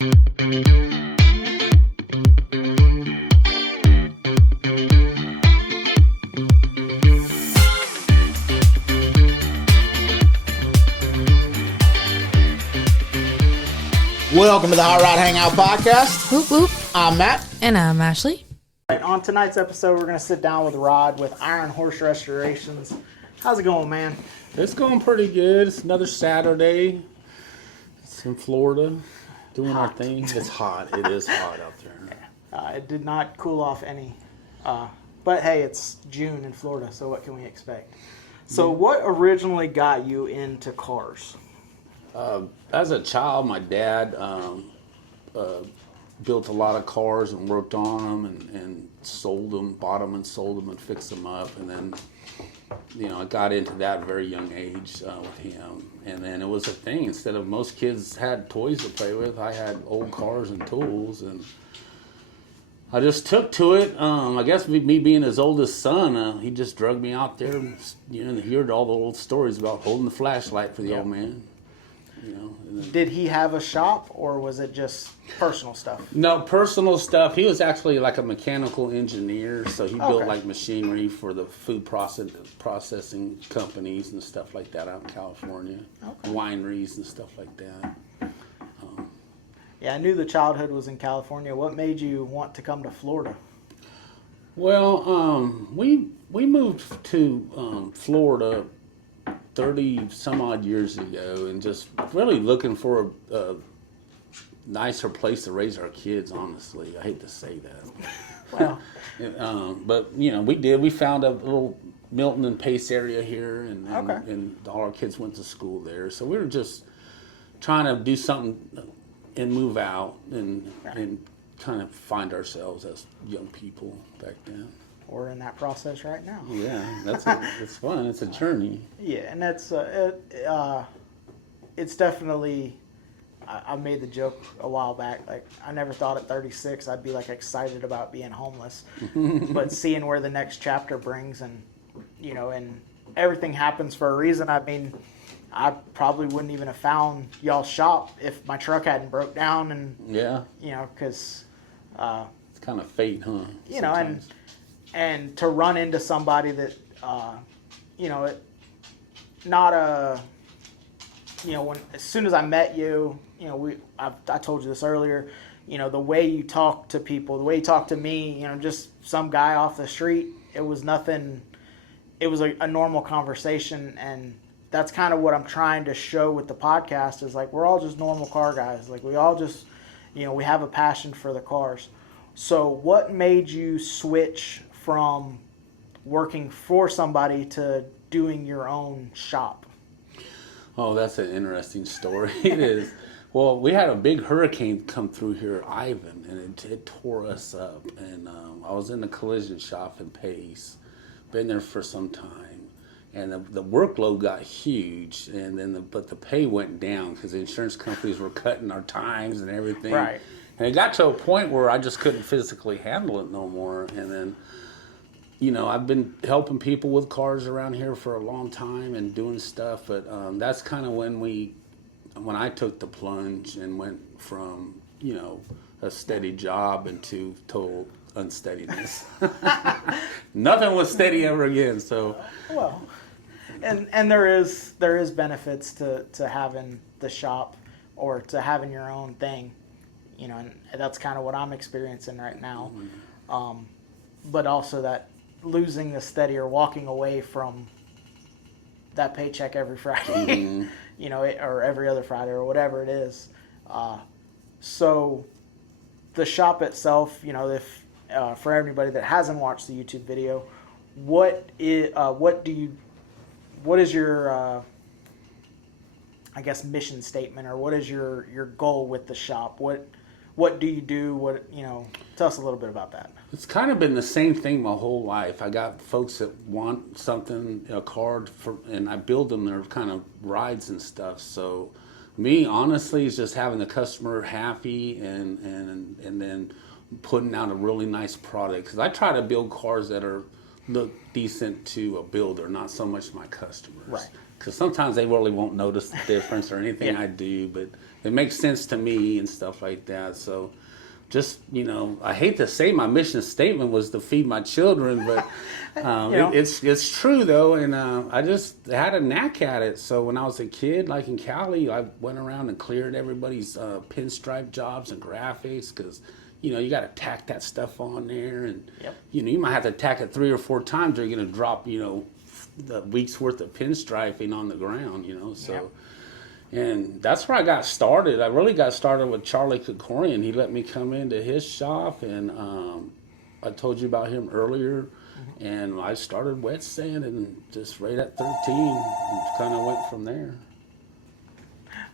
Welcome to the Hot Rod Hangout Podcast. Whoop whoop. I'm Matt. And I'm Ashley. On tonight's episode, we're going to sit down with Rod with Iron Horse Restorations. How's it going, man? It's going pretty good. It's another Saturday. It's in Florida, doing our thing. It's hot. It is hot out there. It did not cool off any. But hey, it's June in Florida, so what can we expect? So what originally got you into cars? As a child, my dad built a lot of cars and worked on them and sold them, bought them and sold them and fixed them up. And then, I got into that at a very young age with him. And then it was a thing. Instead of most kids had toys to play with, I had old cars and tools. And I just took to it. I guess me being his oldest son, he just drugged me out there and, heard all the old stories about holding the flashlight for the old man. Did he have a shop, or was it just personal stuff? No, personal stuff. He was actually like a mechanical engineer, so he built like machinery for the food processing companies and stuff like that out in California, wineries and stuff like that. Yeah, I knew the childhood was in California. What made you want to come to Florida? Well, we moved to Florida 30 some odd years ago, and just really looking for a nicer place to raise our kids, honestly. I hate to say that. Well, but we found a little Milton and Pace area here, and all our kids went to school there. So we were just trying to do something and move out and kind of find ourselves as young people back then. we're in that process right now. Yeah, it's fun. It's a journey. Yeah, and that's it's definitely. I made the joke a while back. Like, I never thought at 36 I'd be like excited about being homeless, but seeing where the next chapter brings, and and everything happens for a reason. I mean, I probably wouldn't even have found y'all's shop if my truck hadn't broke down, and because it's kind of fate, huh? Sometimes. and to run into somebody that not a when as soon as I met you, I told you this earlier, the way you talk to people, the way you talk to me, just some guy off the street, it was nothing. It was a normal conversation, and that's kind of what I'm trying to show with the podcast is like, we're all just normal car guys. Like, we all just, we have a passion for the cars. So what made you switch from working for somebody to doing your own shop? Oh, that's an interesting story. It is. Well, we had a big hurricane come through here, Ivan, and it tore us up. And I was in the collision shop in Pace, been there for some time, and the workload got huge. And then but the pay went down because the insurance companies were cutting our times and everything. Right. And it got to a point where I just couldn't physically handle it no more. And then, I've been helping people with cars around here for a long time and doing stuff. But that's kind of when I took the plunge and went from, a steady job into total unsteadiness. Nothing was steady ever again. So. Well, and there is benefits to having the shop or to having your own thing. And that's kind of what I'm experiencing right now. But also that losing the steady or walking away from that paycheck every Friday, or every other Friday or whatever it is. So the shop itself, if for everybody that hasn't watched the YouTube video, what is your I guess mission statement, or what is your goal with the shop? What do you do? Tell us a little bit about that. It's kind of been the same thing my whole life. I got folks that want something, a car, and I build them their kind of rides and stuff. So me, honestly, is just having the customer happy and then putting out a really nice product. Because I try to build cars that look decent to a builder, not so much my customers. Right. Because sometimes they really won't notice the difference or anything I do, but it makes sense to me and stuff like that. So just, I hate to say my mission statement was to feed my children, but it's true though. And I just had a knack at it. So when I was a kid, like in Cali, I went around and cleared everybody's pinstripe jobs and graphics, because you got to tack that stuff on there, and you might have to tack it 3 or 4 times, or you're gonna drop the week's worth of pinstriping on the ground. So. Yep. And that's where I got started. I really got started with Charlie Kokorian. He let me come into his shop, and I told you about him earlier. Mm-hmm. And I started wet sanding just right at 13, and kind of went from there.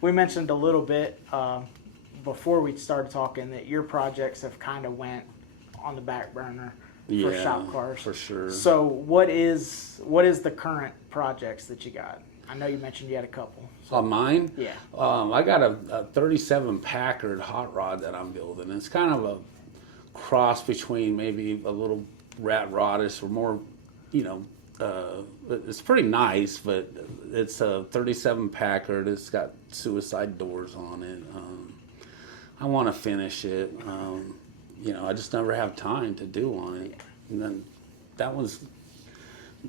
We mentioned a little bit before we started talking that your projects have kind of went on the back burner for shop cars. For sure. So what is the current projects that you got? I know you mentioned you had a couple. So. Mine? Yeah. I got a 37 Packard hot rod that I'm building. It's kind of a cross between maybe a little rat rodish or more, it's pretty nice, but it's a 37 Packard. It's got suicide doors on it. I want to finish it. I just never have time to do on it. And then that one's...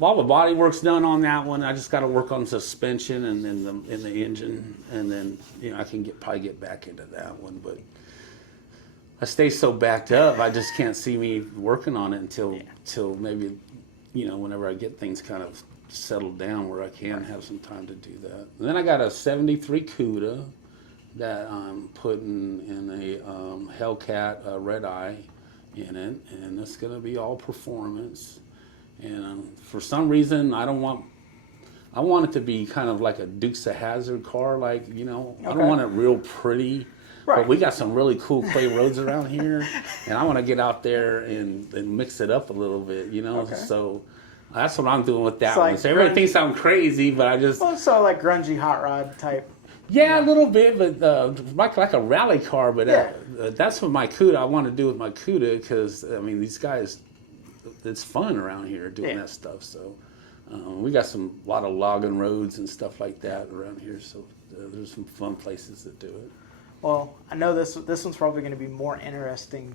all the body work's done on that one. I just got to work on suspension and in the engine, and then I can probably get back into that one. But I stay so backed up, I just can't see me working on it until maybe whenever I get things kind of settled down where I can have some time to do that. And then I got a 73 CUDA that I'm putting in a Hellcat Red Eye in it, and it's going to be all performance. And for some reason, I want it to be kind of like a Dukes of Hazzard car, I don't want it real pretty. Right. But we got some really cool clay roads around here, and I want to get out there and mix it up a little bit, Okay. So that's what I'm doing with that one. So everybody thinks I'm crazy, but I just... Well, so like grungy hot rod type. Yeah, a little bit, but like a rally car. But that's what my CUDA, I want to do with my CUDA, because, these guys... It's fun around here doing that stuff. So we got a lot of logging roads and stuff like that around here. So there's some fun places to do it. Well, I know this one's probably going to be more interesting.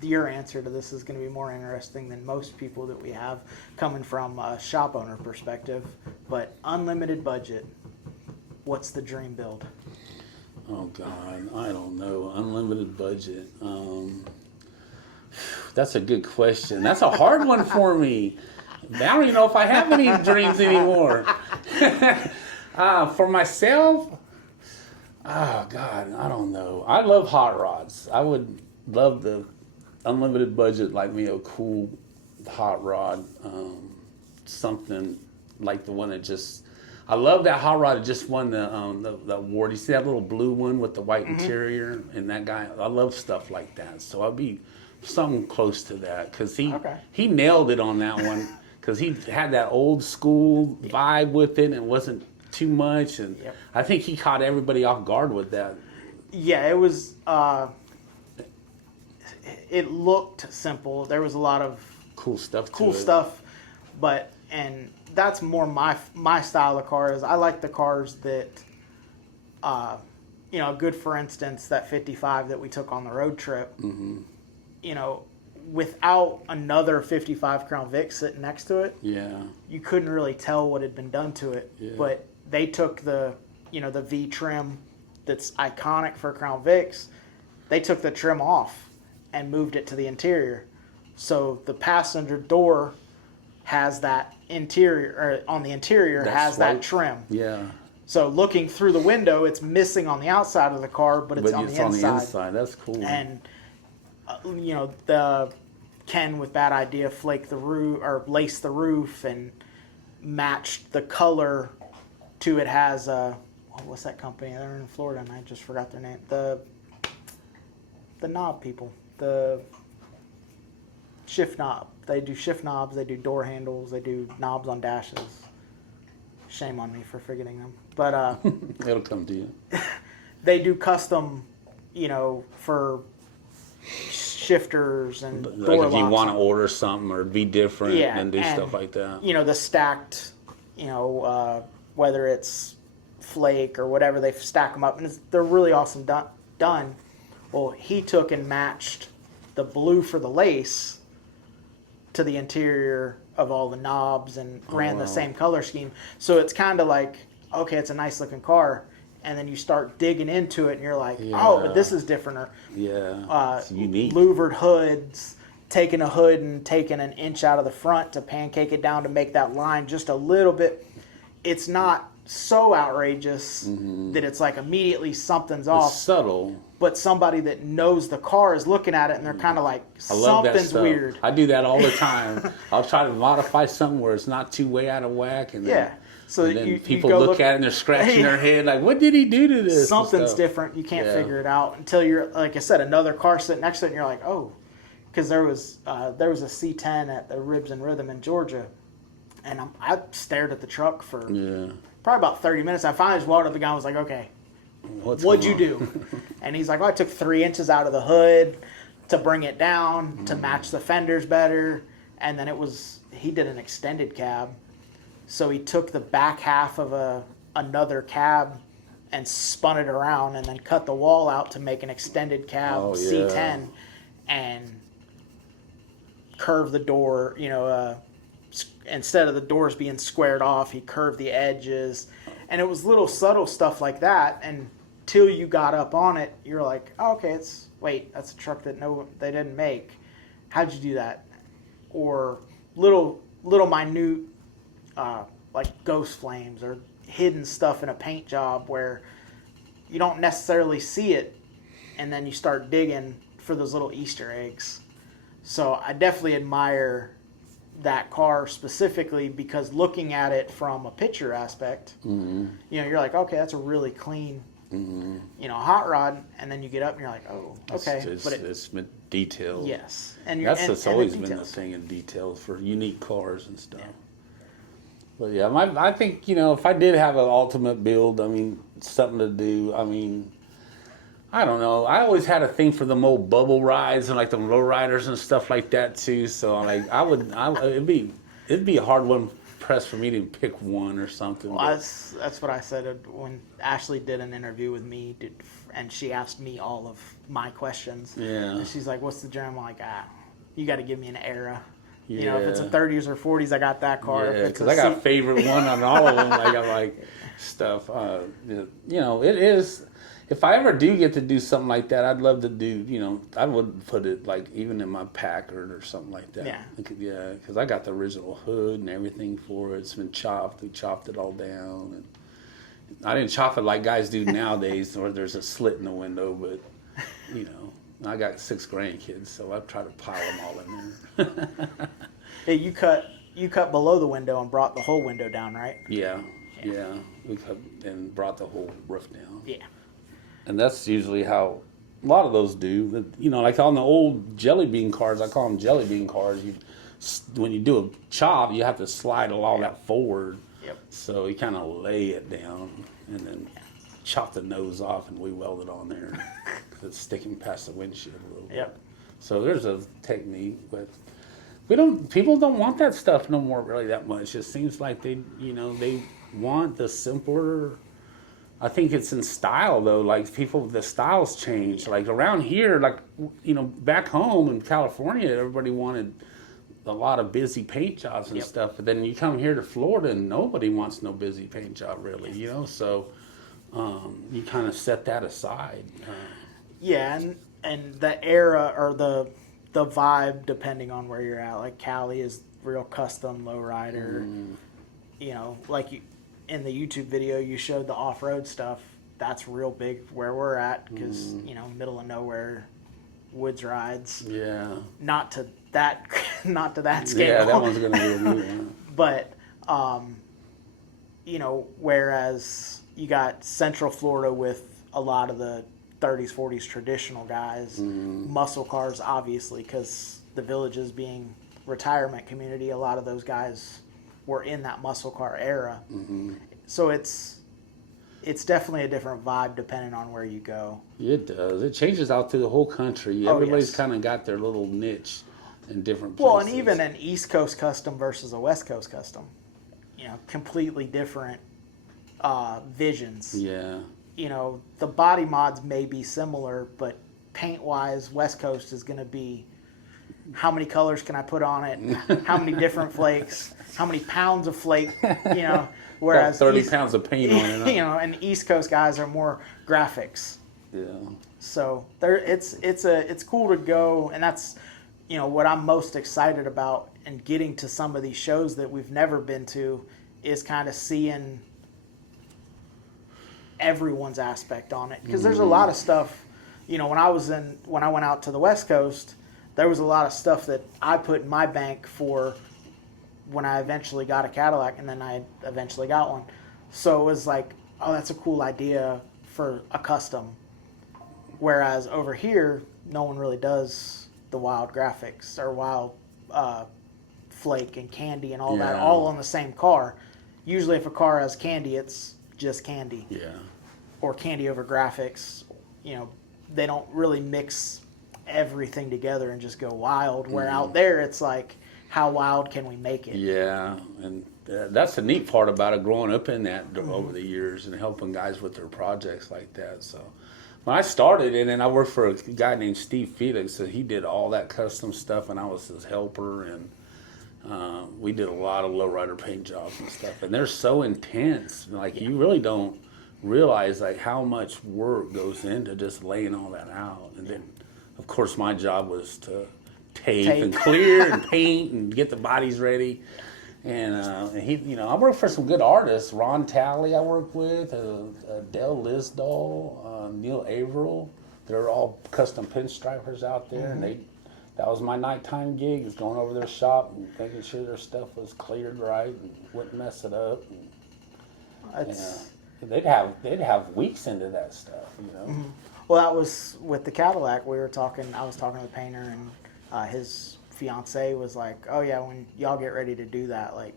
Your answer to this is going to be more interesting than most people that we have coming from a shop owner perspective. But unlimited budget, what's the dream build? Oh God, I don't know. Unlimited budget. That's a good question. That's a hard one for me. I don't even know if I have any dreams anymore. For myself, oh God, I don't know. I love hot rods. I would love the unlimited budget, like me, a cool hot rod, something like the one that just... I love that hot rod that just won the award. You see that little blue one with the white interior, and that guy? I love stuff like that. So I'll be something close to that, because he nailed it on that one, because he had that old school vibe with it, and it wasn't too much, and I think he caught everybody off guard with that. Yeah, it was. It looked simple. There was a lot of cool stuff. But that's more my style of cars. I like the cars that, good for instance, that 55 that we took on the road trip. Mm-hmm. Without another 55 Crown Vic sitting next to it, you couldn't really tell what had been done to it. Yeah. But they took the V trim that's iconic for Crown Vics. They took the trim off and moved it to the interior. So the passenger door has that interior, or on the interior has that trim. Yeah. So looking through the window, it's missing on the outside of the car, but it's on the inside. That's cool. And the Ken with Bad Idea flake the roof or lace the roof and matched the color to it. Has what's that company? They're in Florida, and I just forgot their name. The knob people, the shift knob. They do shift knobs. They do door handles. They do knobs on dashes. Shame on me for forgetting them, but it'll come to you. They do custom, for shifters and door like if locks. You want to order something or be different and do stuff like that. The stacked, whether it's flake or whatever. They stack them up, and they're really awesome done. Well, he took and matched the blue for the lace to the interior of all the knobs and ran the same color scheme. So it's kind of like, okay, it's a nice looking car. And then you start digging into it and you're like, oh, but this is different. Or, it's unique. Louvered hoods, taking a hood and taking an inch out of the front to pancake it down to make that line just a little bit. It's not so outrageous that it's like immediately something's off. It's subtle. But somebody that knows the car is looking at it and they're kind of like, something's weird. I do that all the time. I'll try to modify something where it's not too way out of whack. And then, so and then you people go look at it and they're scratching their head like, what did he do to this? Something's different. You can't figure it out until you're, like I said, another car sitting next to it and you're like, oh. Because there was a C10 at the Ribs and Rhythm in Georgia. And I stared at the truck for probably about 30 minutes. I finally just walked up to the guy and was like, okay, what'd you do? And he's like, well, I took 3 inches out of the hood to bring it down, to match the fenders better. And then he did an extended cab. So he took the back half of another cab and spun it around and then cut the wall out to make an extended cab C10 and curve the door, instead of the doors being squared off, he curved the edges. And it was little subtle stuff like that. And till you got up on it, you're like, oh, okay, that's a truck that they didn't make. How'd you do that? Or little minute, like ghost flames or hidden stuff in a paint job where you don't necessarily see it, and then you start digging for those little Easter eggs. So I definitely admire that car specifically because looking at it from a picture aspect, you're like, okay, that's a really clean, hot rod, and then you get up and you're like, oh, okay. It's detailed. Yes, and that's always been the thing in details for unique cars and stuff. But yeah, I think if I did have an ultimate build, something to do. I don't know. I always had a thing for them old bubble rides and like the low riders and stuff like that too. So it'd be a hard one press for me to pick one or something. Well, that's what I said when Ashley did an interview with me, and she asked me all of my questions. Yeah. And she's like, "What's the germ?" I'm like, you got to give me an era. Yeah. If it's a 30s or 40s, I got that car. Yeah, because I got a favorite one on all of them. I got like stuff. It is. If I ever do get to do something like that, I'd love to do, I would put it like even in my Packard or something like that. Yeah. Yeah, because I got the original hood and everything for it. It's been chopped. We chopped it all down. And I didn't chop it like guys do nowadays where there's a slit in the window, but, I got 6 grandkids, so I try to pile them all in there. Yeah, you cut below the window and brought the whole window down, right? Yeah. We cut and brought the whole roof down. Yeah. And that's usually how a lot of those do. Like on the old jelly bean cars, I call them jelly bean cars. When you do a chop, you have to slide all that forward. Yep. So you kind of lay it down and then chop the nose off, and we weld it on there. It's sticking past the windshield a little bit. Yep. So there's a technique, but people don't want that stuff no more really that much. It seems like they want the simpler. I think it's in style though. Like the styles change. Like around here, back home in California, everybody wanted a lot of busy paint jobs and stuff. But then you come here to Florida, and nobody wants no busy paint job really. So you kind of set that aside. Yeah, and the era or the vibe, depending on where you're at. Like Cali is real custom lowrider. Like in the YouTube video, you showed the off-road stuff. That's real big where we're at because, middle of nowhere, woods rides. Yeah. Not to that scale. Yeah, that one's going to be a new one. But, whereas you got Central Florida with a lot of the 30s, 40s traditional guys, muscle cars, obviously, because the Villages being retirement community, a lot of those guys were in that muscle car era. So it's definitely a different vibe depending on where you go. It does. It changes out through the whole country. Everybody's kind of got their little niche in different places. Well, and even an East Coast custom versus a West Coast custom, completely different visions. Yeah. You know, the body mods may be similar, but paint wise, West Coast is going to be how many colors can I put on it? How many different flakes? How many pounds of flake? You know, whereas 30 pounds of paint on it. you know, and East Coast guys are more graphics. Yeah. So there, it's cool to go, and that's, you know, what I'm most excited about. And getting to some of these shows that we've never been to is kind of seeing everyone's aspect on it, because there's a lot of stuff. You know, when I went out to the West Coast, there was a lot of stuff that I put in my bank for when I eventually got a Cadillac, and then I eventually got one. So it was like, oh, that's a cool idea for a custom. Whereas over here, no one really does the wild graphics or wild flake and candy and all that, Yeah. all on the same car. Usually if a car has candy, it's just candy. Yeah. Or candy over graphics. You know, they don't really mix everything together and just go wild. Where out there, it's like, how wild can we make it? Yeah, and that's the neat part about it, growing up in that over the years and helping guys with their projects like that. So when I started, and then I worked for a guy named Steve Felix, so he did all that custom stuff, and I was his helper, and we did a lot of lowrider paint jobs and stuff, and they're so intense. Like, you really don't realize like how much work goes into just laying all that out. And then, of course, my job was to tape and clear and paint and get the bodies ready. And he, you know, I worked for some good artists. Ron Talley I worked with, Dale Lisdahl, Neil Averill. They're all custom pinstripers out there, and that was my nighttime gig, is going over their shop and making sure their stuff was cleared right and wouldn't mess it up. They'd have weeks into that stuff, you know. Well, that was with the Cadillac. I was talking to the painter, and his fiance was like, "Oh yeah, when y'all get ready to do that, like,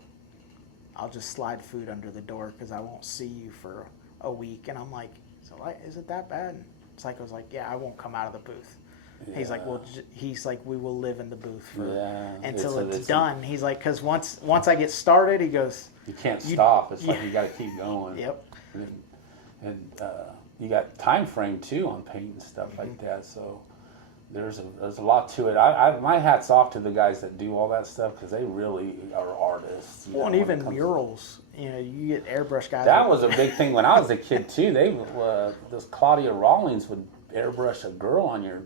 I'll just slide food under the door because I won't see you for a week." And I'm like, "So, like, is it that bad?" And Psycho was like, "Yeah, I won't come out of the booth." Yeah. He's like, "Well," he's like, "We will live in the booth for until it's it's done." He's like, "Because once I get started," he goes, you can't stop. It's like you got to keep going. "Yep." And you got time frame too on paint and stuff like that. So there's a lot to it. My hat's off to the guys that do all that stuff, because they really are artists. Well, and even murals. You know, you get airbrush guys. That was a big thing when I was a kid too. This Claudia Rawlings would airbrush a girl on your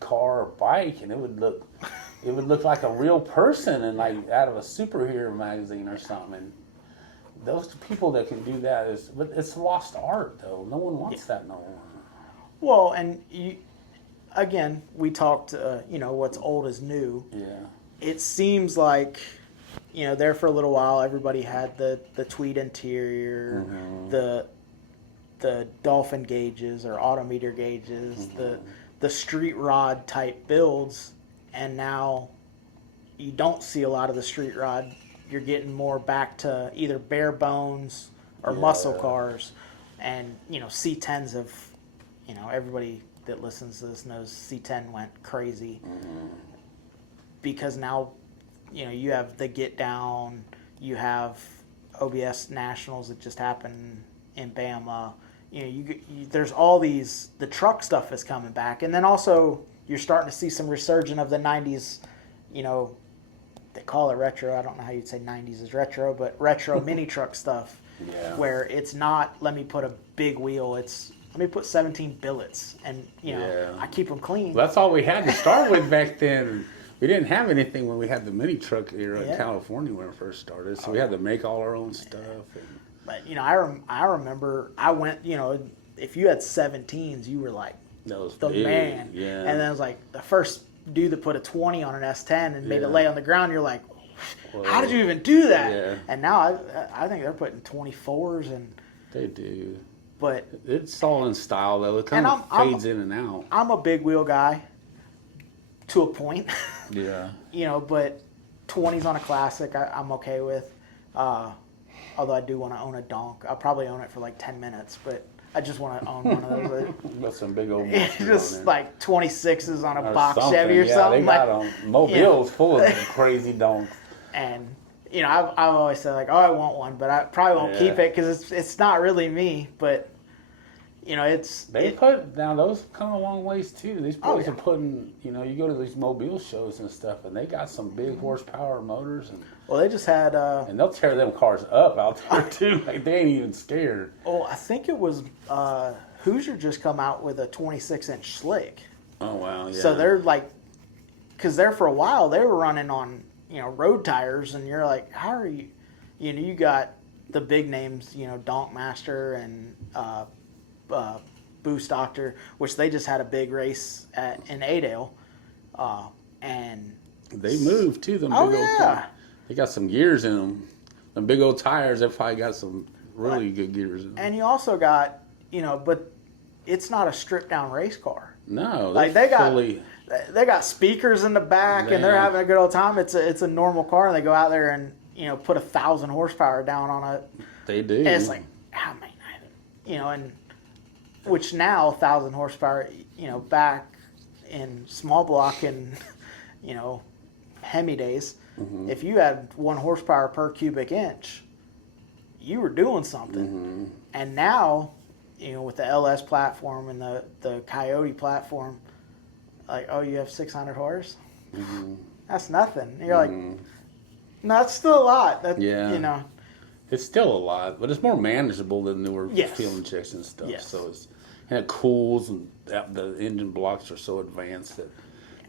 car or bike, and it would look like a real person, and like out of a superhero magazine or something. And those people that can do that but it's lost art though. No one wants that no more. Well, and again, we talked, you know, what's old is new. Yeah. It seems like, you know, there for a little while, everybody had the tweed interior, the dolphin gauges or autometer gauges, the street rod type builds, and now you don't see a lot of the street rod. You're getting more back to either bare bones or muscle cars, and you know, C10s have, you know, everybody that listens to this knows C10 went crazy because now, you know, you have the Get Down, you have OBS Nationals that just happened in Bama. You know, you there's all these, the truck stuff is coming back, and then also you're starting to see some resurgence of the 90s, you know, they call it retro. I don't know how you'd say 90s is retro, but retro mini truck stuff, where it's not, let me put a big wheel, it's, let me put 17 billets, and, you know, I keep them clean. Well, that's all we had to start with back then. We didn't have anything when we had the mini truck era in California when it first started, so we had to make all our own stuff. But, you know, I remember I went, you know, if you had 17s, you were like the big, man. Yeah. And then it was like the first dude that put a 20 on an S10 and made it lay on the ground, you're like, how did you even do that? Yeah. And now I think they're putting 24s and They do. But it's all in style though. It kind of fades in and out. I'm a big wheel guy to a point. Yeah. You know, but 20s on a classic I'm okay with. Although I do want to own a donk. I'll probably own it for like 10 minutes, but I just want to own one of those. Got some big old just like 26s on a or box something. Chevy or something. They got them. Mobile's full of crazy donks. And you know, I've always said like, oh, I want one, but I probably won't keep it because it's not really me. But you know, now those come a long ways too. These boys are putting, you know, you go to these mobile shows and stuff, and they got some big horsepower motors, and well, they just had and they'll tear them cars up out there too. Like they ain't even scared. oh, I think it was Hoosier just come out with a 26-inch slick. Oh wow, yeah. So they're like, because there for a while they were running on, you know, road tires, and you're like, how are you? You know, you got the big names, you know, Donkmaster and Boost Doctor, which they just had a big race in Adale, and they move too. Them oh big old yeah, cars. They got some gears in them. Them big old tires. They probably got some really good gears in them. and you also got, you know, but it's not a stripped down race car. No, Like they got speakers in the back, and they're having a good old time. It's a normal car, and they go out there and, you know, put 1,000 horsepower down on it. They do. And it's like, how many, you know, and which now 1,000 horsepower, you know, back in small block and, you know, Hemi days, if you had 1 horsepower per cubic inch, you were doing something. And now, you know, with the LS platform and the Coyote platform, like, oh, you have 600 horse? That's nothing. And you're like, no, that's still a lot. That, you know. It's still a lot, but it's more manageable than newer Yes. fuel injection stuff. Yes. So and it cools, and the engine blocks are so advanced that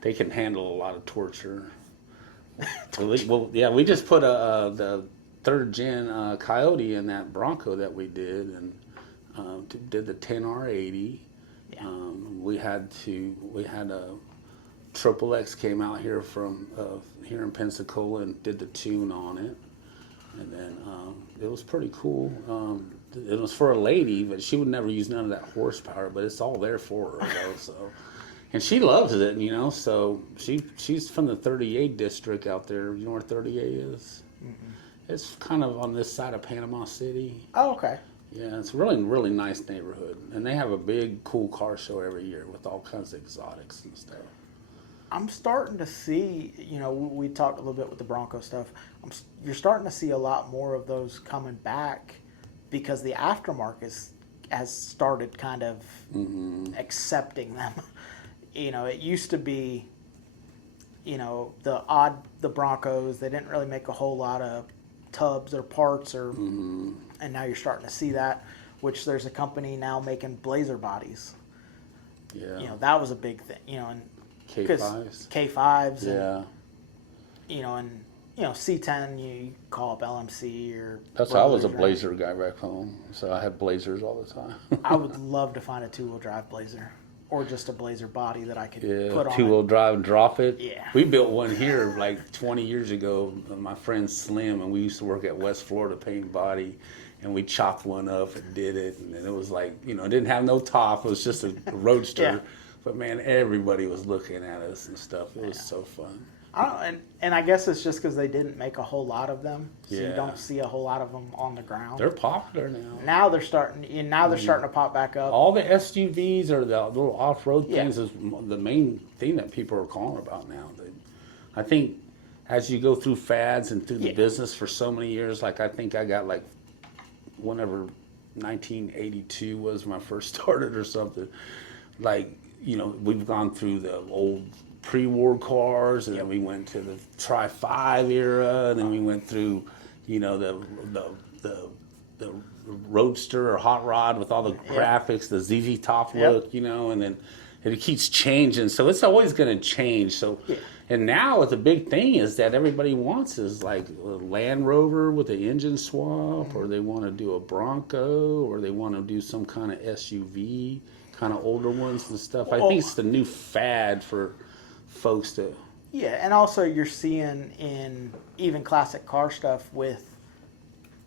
they can handle a lot of torture. Well, yeah, we just put the 3rd gen Coyote in that Bronco that we did, and did the 10R80. Yeah. We had a Triple X came out here from here in Pensacola and did the tune on it, and then it was pretty cool. It was for a lady, but she would never use none of that horsepower, but it's all there for her though. So, and she loves it, you know. So she's from the 38 district out there. You know where 38 is? It's kind of on this side of Panama City. Oh, okay. Yeah, it's a really, really nice neighborhood. And they have a big, cool car show every year with all kinds of exotics and stuff. I'm starting to see, you know, we talked a little bit with the Bronco stuff. You're starting to see a lot more of those coming back because the aftermarket has started kind of accepting them. You know, it used to be, you know, the Broncos, they didn't really make a whole lot of tubs or parts and now you're starting to see that, which there's a company now making Blazer bodies. Yeah. You know, that was a big thing, you know, and K5s. K5s Yeah. and, you know, and, you know, C10, you call up LMC or... That's why I was a Brothers, Blazer guy back home. So I had Blazers all the time. I would love to find a 2-wheel drive Blazer or just a Blazer body that I could put on 2-wheel drive and drop it. Yeah. We built one here like 20 years ago. My friend Slim, and we used to work at West Florida painting body, and we chopped one up and did it. And it was like, you know, it didn't have no top. It was just a roadster. Yeah. But man, everybody was looking at us and stuff. It was so fun. And I guess it's just because they didn't make a whole lot of them, so you Yeah. don't see a whole lot of them on the ground. They're popular now. Now they're starting to pop back up. All the SUVs or the little off-road Yeah. things is the main thing that people are calling about now. I think as you go through fads and through the business for so many years, like I think I got like whenever 1982 was when I first started or something, like, you know, we've gone through the old pre-war cars, and then we went to the Tri-5 era, and then we went through, you know, the Roadster or Hot Rod with all the graphics, the ZZ Top look, you know, and then it keeps changing. So it's always going to change. So, and now the big thing is that everybody wants is like a Land Rover with an engine swap, or they want to do a Bronco, or they want to do some kind of SUV, kind of older ones and stuff. I think it's the new fad for folks to... Yeah, and also you're seeing in even classic car stuff with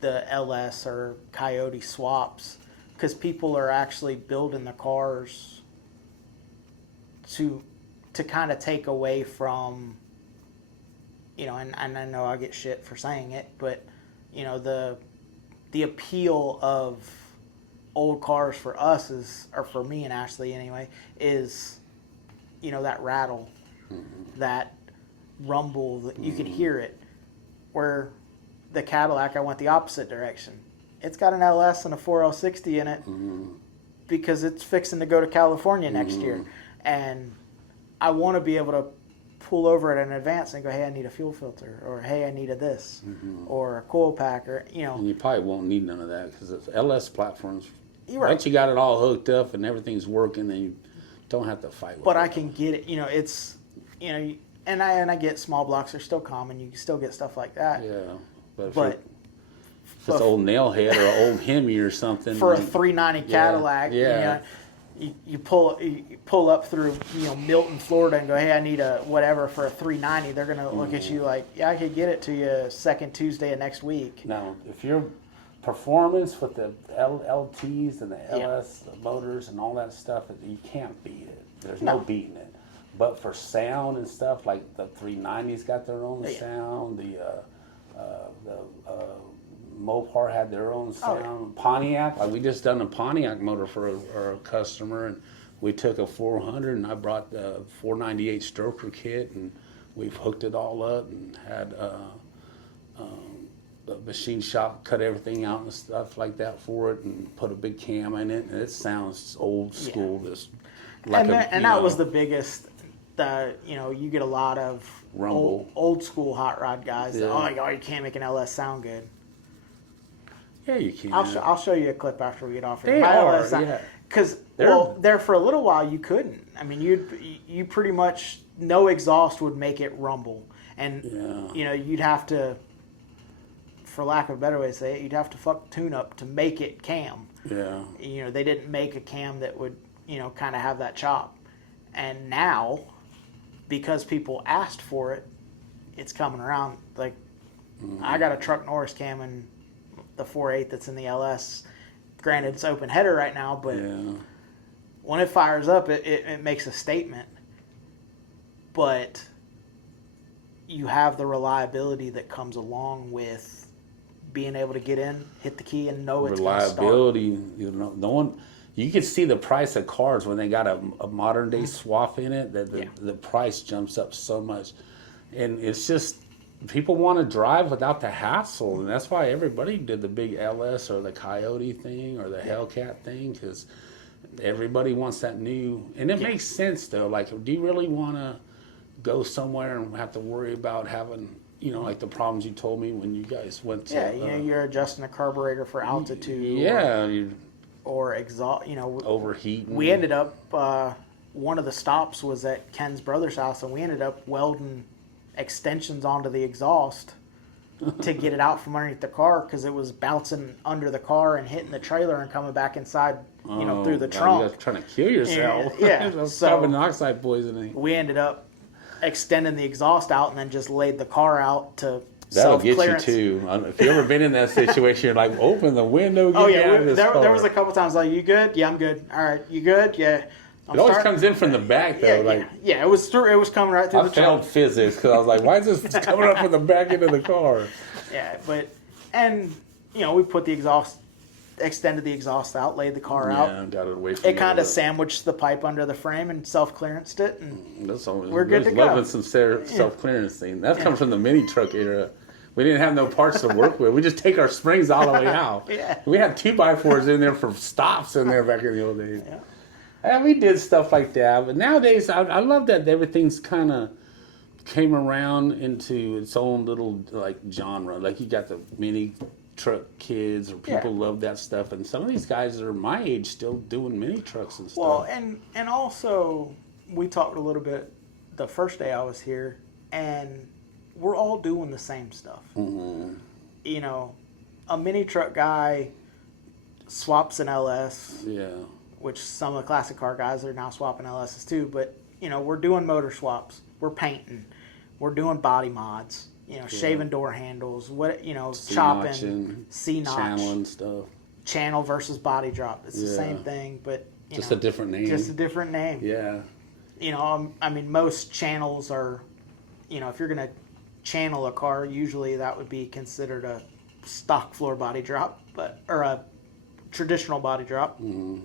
the LS or Coyote swaps, because people are actually building the cars to kind of take away from, you know, and I know I get shit for saying it, but, you know, the appeal of old cars for us is, or for me and Ashley anyway, is, you know, that rattle, that rumble, that you could hear it, where the Cadillac, I went the opposite direction. It's got an LS and a 4L60 in it because it's fixing to go to California next year. And I want to be able to pull over at an advance and go, hey, I need a fuel filter, or hey, I need a this, or a coil pack, or, you know. And you probably won't need none of that because it's LS platforms. You're right. Once you got it all hooked up and everything's working, then you don't have to fight with But it. I can get it, you know, it's, you know, and I get small blocks are still common. You can still get stuff like that. Yeah. But, But if it's old Nailhead or an old Hemi or something. for a then- 390 Cadillac, Yeah. you know, you pull up through, you know, Milton, Florida, and go, hey, I need a whatever for a 390. They're gonna look at you like, yeah, I could get it to you second Tuesday of next week. Now, if your performance with the LTs and the LS motors and all that stuff, you can't beat it. There's no beating it. But for sound and stuff, like the 390s got their own sound. The Mopar had their own sound. Pontiac, like we just done a Pontiac motor for a customer, and we took a 400 and I brought the 498 stroker kit, and we've hooked it all up and had the machine shop cut everything out and stuff like that for it, and put a big cam in it, and it sounds old school. Just like That was the biggest. You know, you get a lot of Rumble. old school hot rod guys. Yeah. That, oh my God, you can't make an LS sound good. Yeah, you can. I'll show you a clip after we get off here. They are, LS sound, yeah. Because there for a little while you couldn't. I mean, you pretty much no exhaust would make it rumble, and you know you'd have to, for lack of a better way to say it, you'd have to fuck tune up to make it cam. Yeah. You know, they didn't make a cam that would, you know, kind of have that chop. And now, because people asked for it, it's coming around. Like, I got a Truck Norris cam in the 4.8 that's in the LS. Granted, it's open header right now, but when it fires up, it makes a statement. But you have the reliability that comes along with being able to get in, hit the key, and know it's going to start. Reliability, you know, no one. You can see the price of cars when they got a modern day swap in it. That the price jumps up so much, and it's just people want to drive without the hassle, and that's why everybody did the big LS or the Coyote thing or the Hellcat thing, because everybody wants that new. And it makes sense though. Like, do you really want to go somewhere and have to worry about having, you know, like the problems you told me when you guys went to? Yeah, you know, you're adjusting a carburetor for altitude. Yeah. Or exhaust, you know, Overheating. We ended up, one of the stops was at Ken's brother's house, and we ended up welding extensions onto the exhaust to get it out from underneath the car, because it was bouncing under the car and hitting the trailer and coming back inside, you know, through the trunk. You're trying to kill yourself. Yeah. So, carbon monoxide poisoning. We ended up extending the exhaust out and then just laid the car out to That'll get you self-clearance. too. If you've ever been in that situation, you're like, open the window, get Oh me yeah, out of this there car. was a couple times like, you good? Yeah, I'm good. All right, you good? Yeah. It always comes in from the back though. Yeah, it was through. It was coming right through I the failed trunk. physics because I was like, why is this coming up from the back end of the car? Yeah, and you know, we put the exhaust, extended the exhaust out, laid the car out. Yeah, got it away from It kind of the- sandwiched the pipe under the frame and self-clearanced it. And That's always, we're good to go. loving some self-clearance thing. That comes from the mini truck era. We didn't have no parts to work with. We just take our springs all the way out. Yeah. We had 2x4s in there for stops in there back in the old days. Yeah. And we did stuff like that. But nowadays, I love that everything's kind of came around into its own little like genre. Like you got the mini truck kids, or people love that stuff. And some of these guys that are my age still doing mini trucks and stuff. well, and also we talked a little bit the first day I was here, and we're all doing the same stuff. Mm-hmm. You know, a mini truck guy swaps an LS, Yeah. which some of the classic car guys are now swapping LSs too. But you know, we're doing motor swaps, we're painting, we're doing body mods. You know, shaving door handles, chopping, C-notch, channeling stuff. channel versus body drop. It's the Yeah. same thing, but Just a different name. Just a different name. Yeah. You know, I mean, most channels are, you know, if you're gonna channel a car, usually that would be considered a stock floor body drop, or a traditional body drop. Mm-hmm.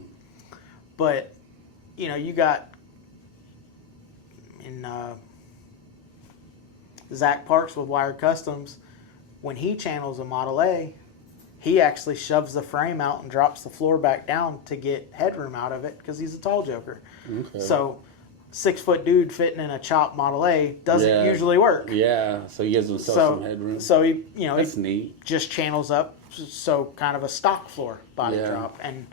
But you know, you got in Zach Parks with Wired Customs, when he channels a Model A, he actually shoves the frame out and drops the floor back down to get headroom out of it because he's a tall joker. Okay. So 6-foot dude fitting in a chopped Model A doesn't Yeah. usually work. Yeah, so he gives himself So, some headroom. so he, That's he neat. just channels up, so kind of a stock floor body Yeah. drop, and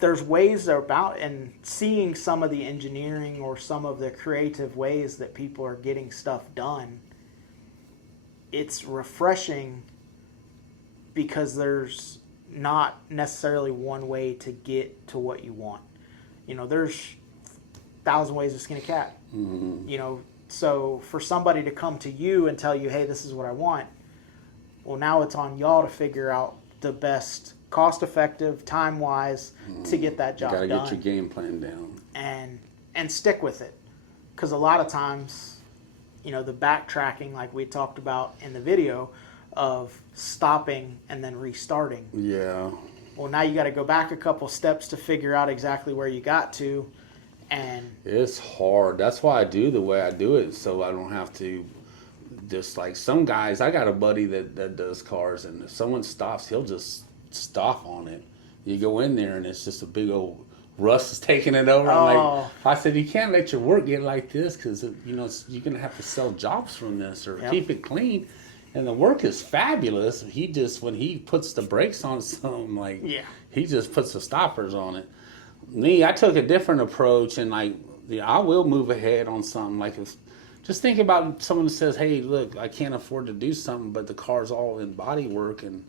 there's ways about, and seeing some of the engineering or some of the creative ways that people are getting stuff done, it's refreshing because there's not necessarily one way to get to what you want. There's 1,000 ways to skin a cat. Mm-hmm. So for somebody to come to you and tell you, hey, this is what I want, well, now it's on y'all to figure out the best cost-effective, time-wise, to get that job Got to done. get your game plan down. And stick with it. Because a lot of times, the backtracking, like we talked about in the video, of stopping and then restarting. Yeah. Well, now you got to go back a couple steps to figure out exactly where you got to. And It's hard. That's why I do the way I do it, so I don't have to just like some guys. I got a buddy that does cars, and if someone stops, he'll just stop on it. You go in there, and it's just a big old rust is taking it over. I'm like, I said, you can't let your work get like this because you're going to have to sell jobs from this or keep it clean. And the work is fabulous. He just, when he puts the brakes on something, he just puts the stoppers on it. Me, I took a different approach, and I will move ahead on something. Like, just think about someone that says, hey, look, I can't afford to do something, but the car's all in body work, and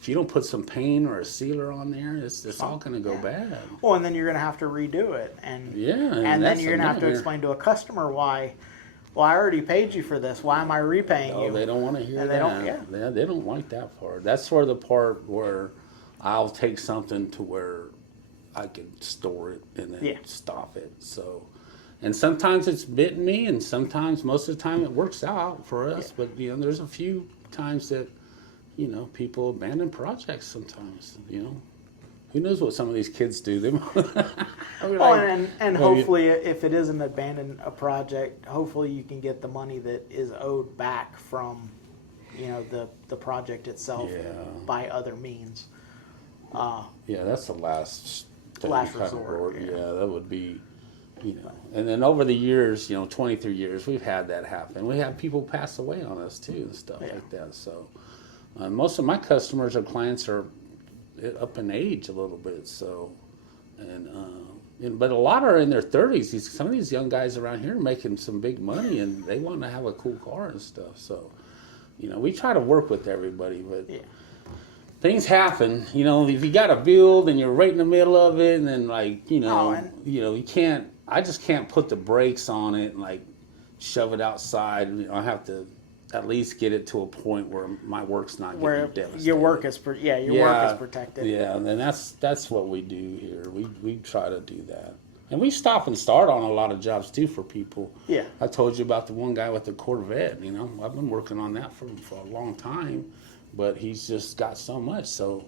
if you don't put some paint or a sealer on there, it's all going to go bad. Well, and then you're going to have to redo it. And and then you're going to have to explain to a customer why, well, I already paid you for this. Why am I repaying you? They don't want to hear and that. They don't like that part. That's where the part where I'll take something to where I can store it and then stop it. So, and sometimes it's bitten me, and sometimes, most of the time, it works out for us. But there's a few times that people abandon projects. Sometimes, who knows what some of these kids do? And hopefully, if it is an abandoned project, hopefully you can get the money that is owed back from, the project itself by other means. That's the last resort. That would be, And then over the years, 23 years, we've had that happen. We have people pass away on us too and stuff like that. So most of my customers or clients are up in age a little bit. So, but a lot are in their 30s. Some of these young guys around here are making some big money, and they want to have a cool car and stuff. So, we try to work with everybody, but things happen. If you got a build and you're right in the middle of it, and then you can't. I just can't put the brakes on it and shove it outside. I have to at least get it to a point where my work's not getting devastated. Your work is work is protected. Yeah, and that's what we do here. We try to do that. And we stop and start on a lot of jobs too for people. Yeah. I told you about the one guy with the Corvette, I've been working on that for a long time, but he's just got so much. So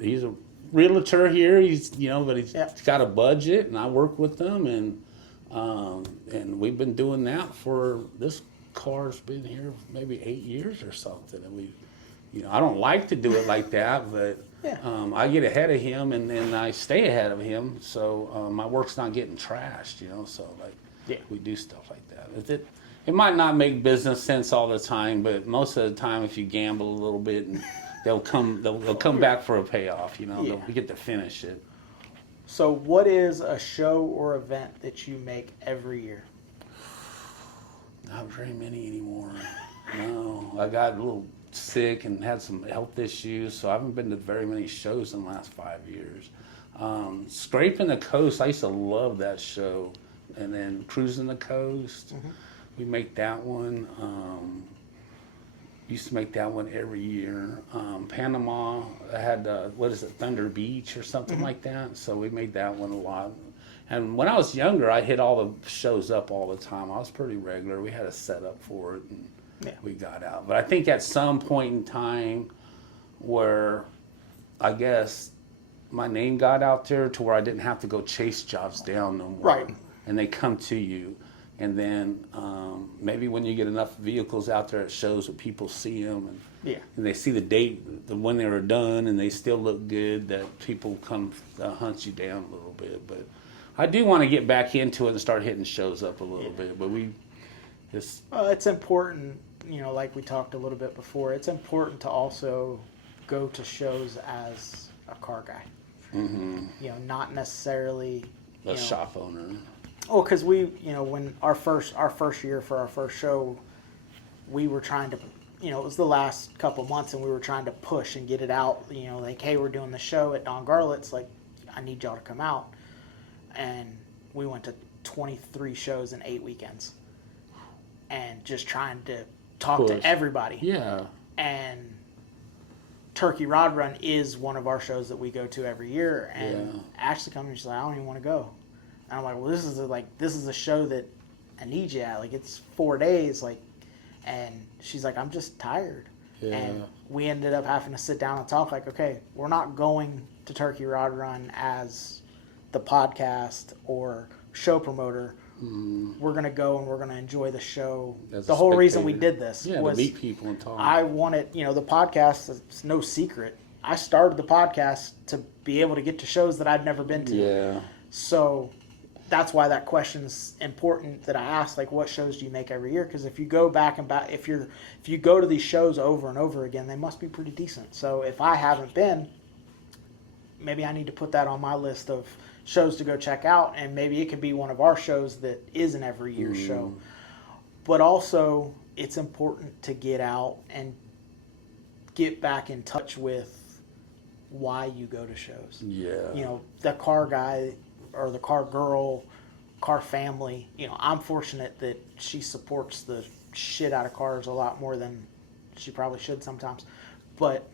he's a realtor here, but he's got a budget, and I work with them, and we've been doing that for this car's been here maybe 8 years or something, and we, I don't like to do it like that, but I get ahead of him, and then I stay ahead of him, so my work's not getting trashed, So we do stuff like that. It might not make business sense all the time, but most of the time, if you gamble a little bit, and they'll come back for a payoff. They'll get to finish it. So, what is a show or event that you make every year? Not very many anymore. No, I got a little sick and had some health issues, so I haven't been to very many shows in the last 5 years. Scraping the Coast, I used to love that show. And then Cruising the Coast, we make that one. Used to make that one every year. Panama, I had, Thunder Beach or something like that. So we made that one a lot. And when I was younger, I hit all the shows up all the time. I was pretty regular. We had a setup for it, and we got out. But I think at some point in time where I guess my name got out there to where I didn't have to go chase jobs down no more. Right. And they come to you. And then maybe when you get enough vehicles out there at shows that people see them and they see the date, when they were done, and they still look good, that people come hunt you down a little bit. But I do want to get back into it and start hitting shows up a little bit. But it's important, like we talked a little bit before, it's important to also go to shows as a car guy. Not necessarily a shop owner. Oh, because we, when our first year for our first show, we were trying to, it was the last couple months, and we were trying to push and get it out. Like, hey, we're doing the show at Don Garlett's. Like, I need y'all to come out. And we went to 23 shows in 8 weekends, and just trying to talk to everybody. Yeah. And Turkey Rod Run is one of our shows that we go to every year. And Ashley comes and she's like, I don't even want to go. And I'm like, well, this is a show that I need you at. Like, it's 4 days. Like, and she's like, I'm just tired. Yeah. And we ended up having to sit down and talk. Like, okay, we're not going to Turkey Rod Run as the podcast or show promoter. We're gonna go and we're gonna enjoy the show. The whole reason we did this was to meet people and talk. I wanted, the podcast. It's no secret. I started the podcast to be able to get to shows that I'd never been to. Yeah. So that's why that question's important that I asked, like, what shows do you make every year? Because if you go back, if you go to these shows over and over again, they must be pretty decent. So if I haven't been, maybe I need to put that on my list of shows to go check out, and maybe it could be one of our shows that is an every year show. But also, it's important to get out and get back in touch with why you go to shows. Yeah. The car guy or the car girl, car family. I'm fortunate that she supports the shit out of cars a lot more than she probably should sometimes. But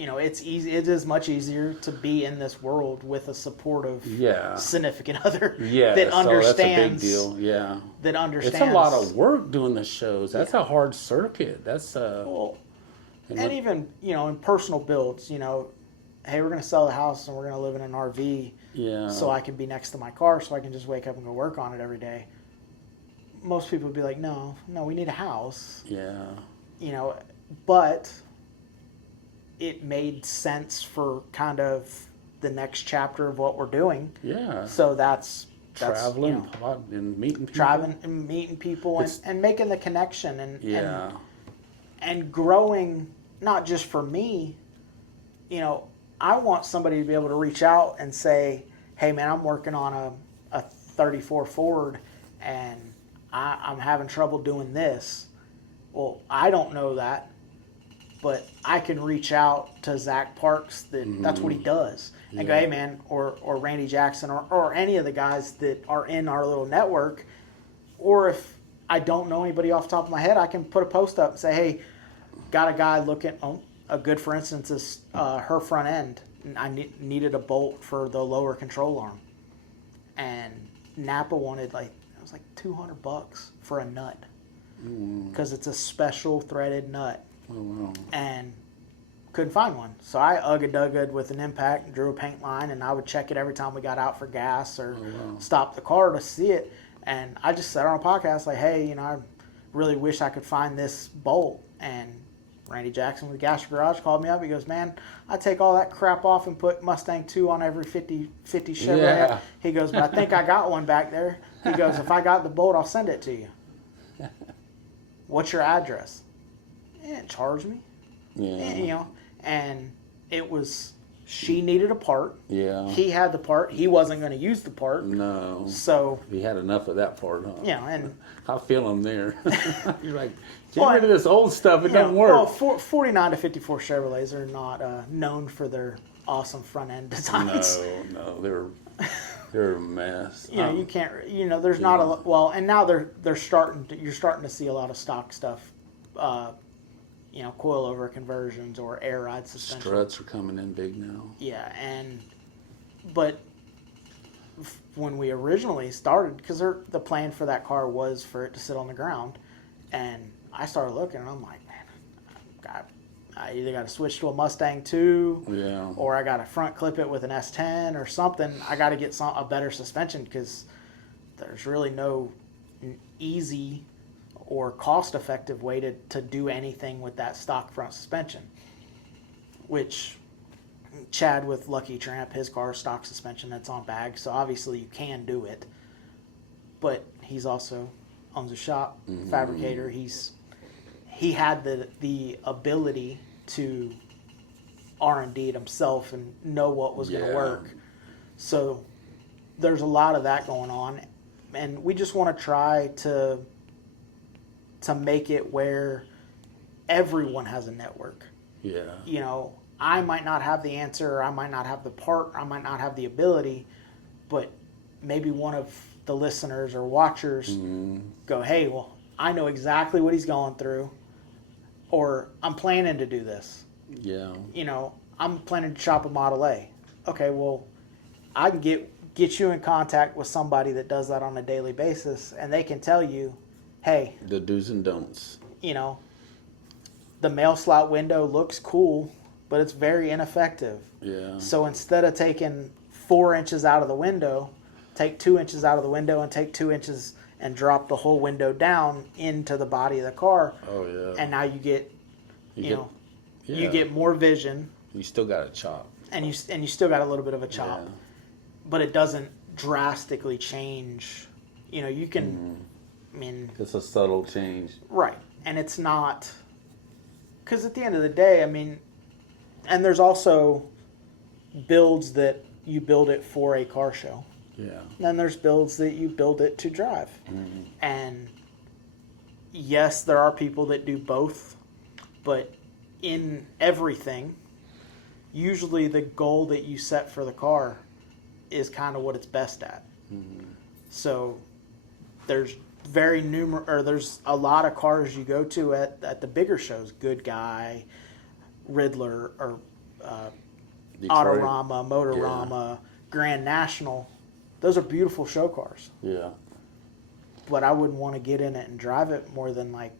it's easy. It is much easier to be in this world with a supportive, significant other that understands. That's a big deal. Yeah, that understands. It's a lot of work doing the shows. That's a hard circuit. That's and even in personal builds. Hey, we're going to sell the house and we're going to live in an RV. Yeah. So I can be next to my car, so I can just wake up and go work on it every day. Most people would be like, no, we need a house. Yeah. But it made sense for kind of the next chapter of what we're doing. Yeah. So that's traveling and meeting people. Traveling and meeting people and making the connection and growing, not just for me. I want somebody to be able to reach out and say, hey man, I'm working on a 34 Ford and I'm having trouble doing this. Well, I don't know that, but I can reach out to Zach Parks that's what he does and go, hey man, or Randy Jackson or any of the guys that are in our little network. Or if I don't know anybody off the top of my head, I can put a post up and say, hey, got a guy looking, a good, for instance, is her front end. I needed a bolt for the lower control arm. And Napa wanted it was like $200 for a nut. Because it's a special threaded nut. Oh, wow. And couldn't find one. So I ugga-duggaed with an impact and drew a paint line, and I would check it every time we got out for gas or stop the car to see it. And I just said on a podcast, like, hey, I really wish I could find this bolt. And Randy Jackson with Gas Garage called me up. He goes, man, I take all that crap off and put Mustang 2 on every 50 Chevrolet. Yeah. He goes, but I think I got one back there. He goes, if I got the bolt, I'll send it to you. What's your address? Charge me. Yeah. And it was, she needed a part. Yeah. He had the part. He wasn't going to use the part. No. So. He had enough of that part, huh? Yeah, and. I feel him there. You're like, get rid of this old stuff. It doesn't work. Well, 49 to 54 Chevrolets are not known for their awesome front end designs. No, they're a mess. You can't. There's not a lot. Well, and now they're starting. You're starting to see a lot of stock stuff. Coilover conversions or air ride suspension. Struts are coming in big now. Yeah, but when we originally started, because the plan for that car was for it to sit on the ground, and I started looking, and I'm like, man, I either got to switch to a Mustang 2, or I got to front clip it with an S10 or something. I got to get a better suspension because there's really no easy or cost-effective way to do anything with that stock front suspension, which Chad with Lucky Tramp, his car stock suspension that's on bag, so obviously you can do it. But he's also owns a shop, fabricator. He had the ability to R&D it himself and know what was going to work. So there's a lot of that going on, and we just want to try to make it where everyone has a network. Yeah. You know, I might not have the answer, or I might not have the part, I might not have the ability, but maybe one of the listeners or watchers go, hey, well, I know exactly what he's going through, or I'm planning to do this. Yeah. You know, I'm planning to shop a Model A. Okay, well, I can get you in contact with somebody that does that on a daily basis, and they can tell you, hey, The do's and don'ts. you know, the mail slot window looks cool, but it's very ineffective. Yeah. So instead of taking 4 inches out of the window, take 2 inches out of the window and take 2 inches and drop the whole window down into the body of the car. Oh yeah. And now you get, you Yeah. get more vision, You still got a chop. and you still got a little bit of a chop, Yeah. but it doesn't drastically change. You know, you can, I mean, It's a subtle change. right, and it's not, because at the end of the day, I mean, and there's also builds that you build it for a car show. Yeah. Then there's builds that you build it to drive. And yes, there are people that do both, but in everything, usually the goal that you set for the car is kind of what it's best at. So there's there's a lot of cars you go to at the bigger shows, Good Guy, Riddler, or Detroit. Autorama, Motorama, Grand National. Those are beautiful show cars, Yeah. but I wouldn't want to get in it and drive it more than like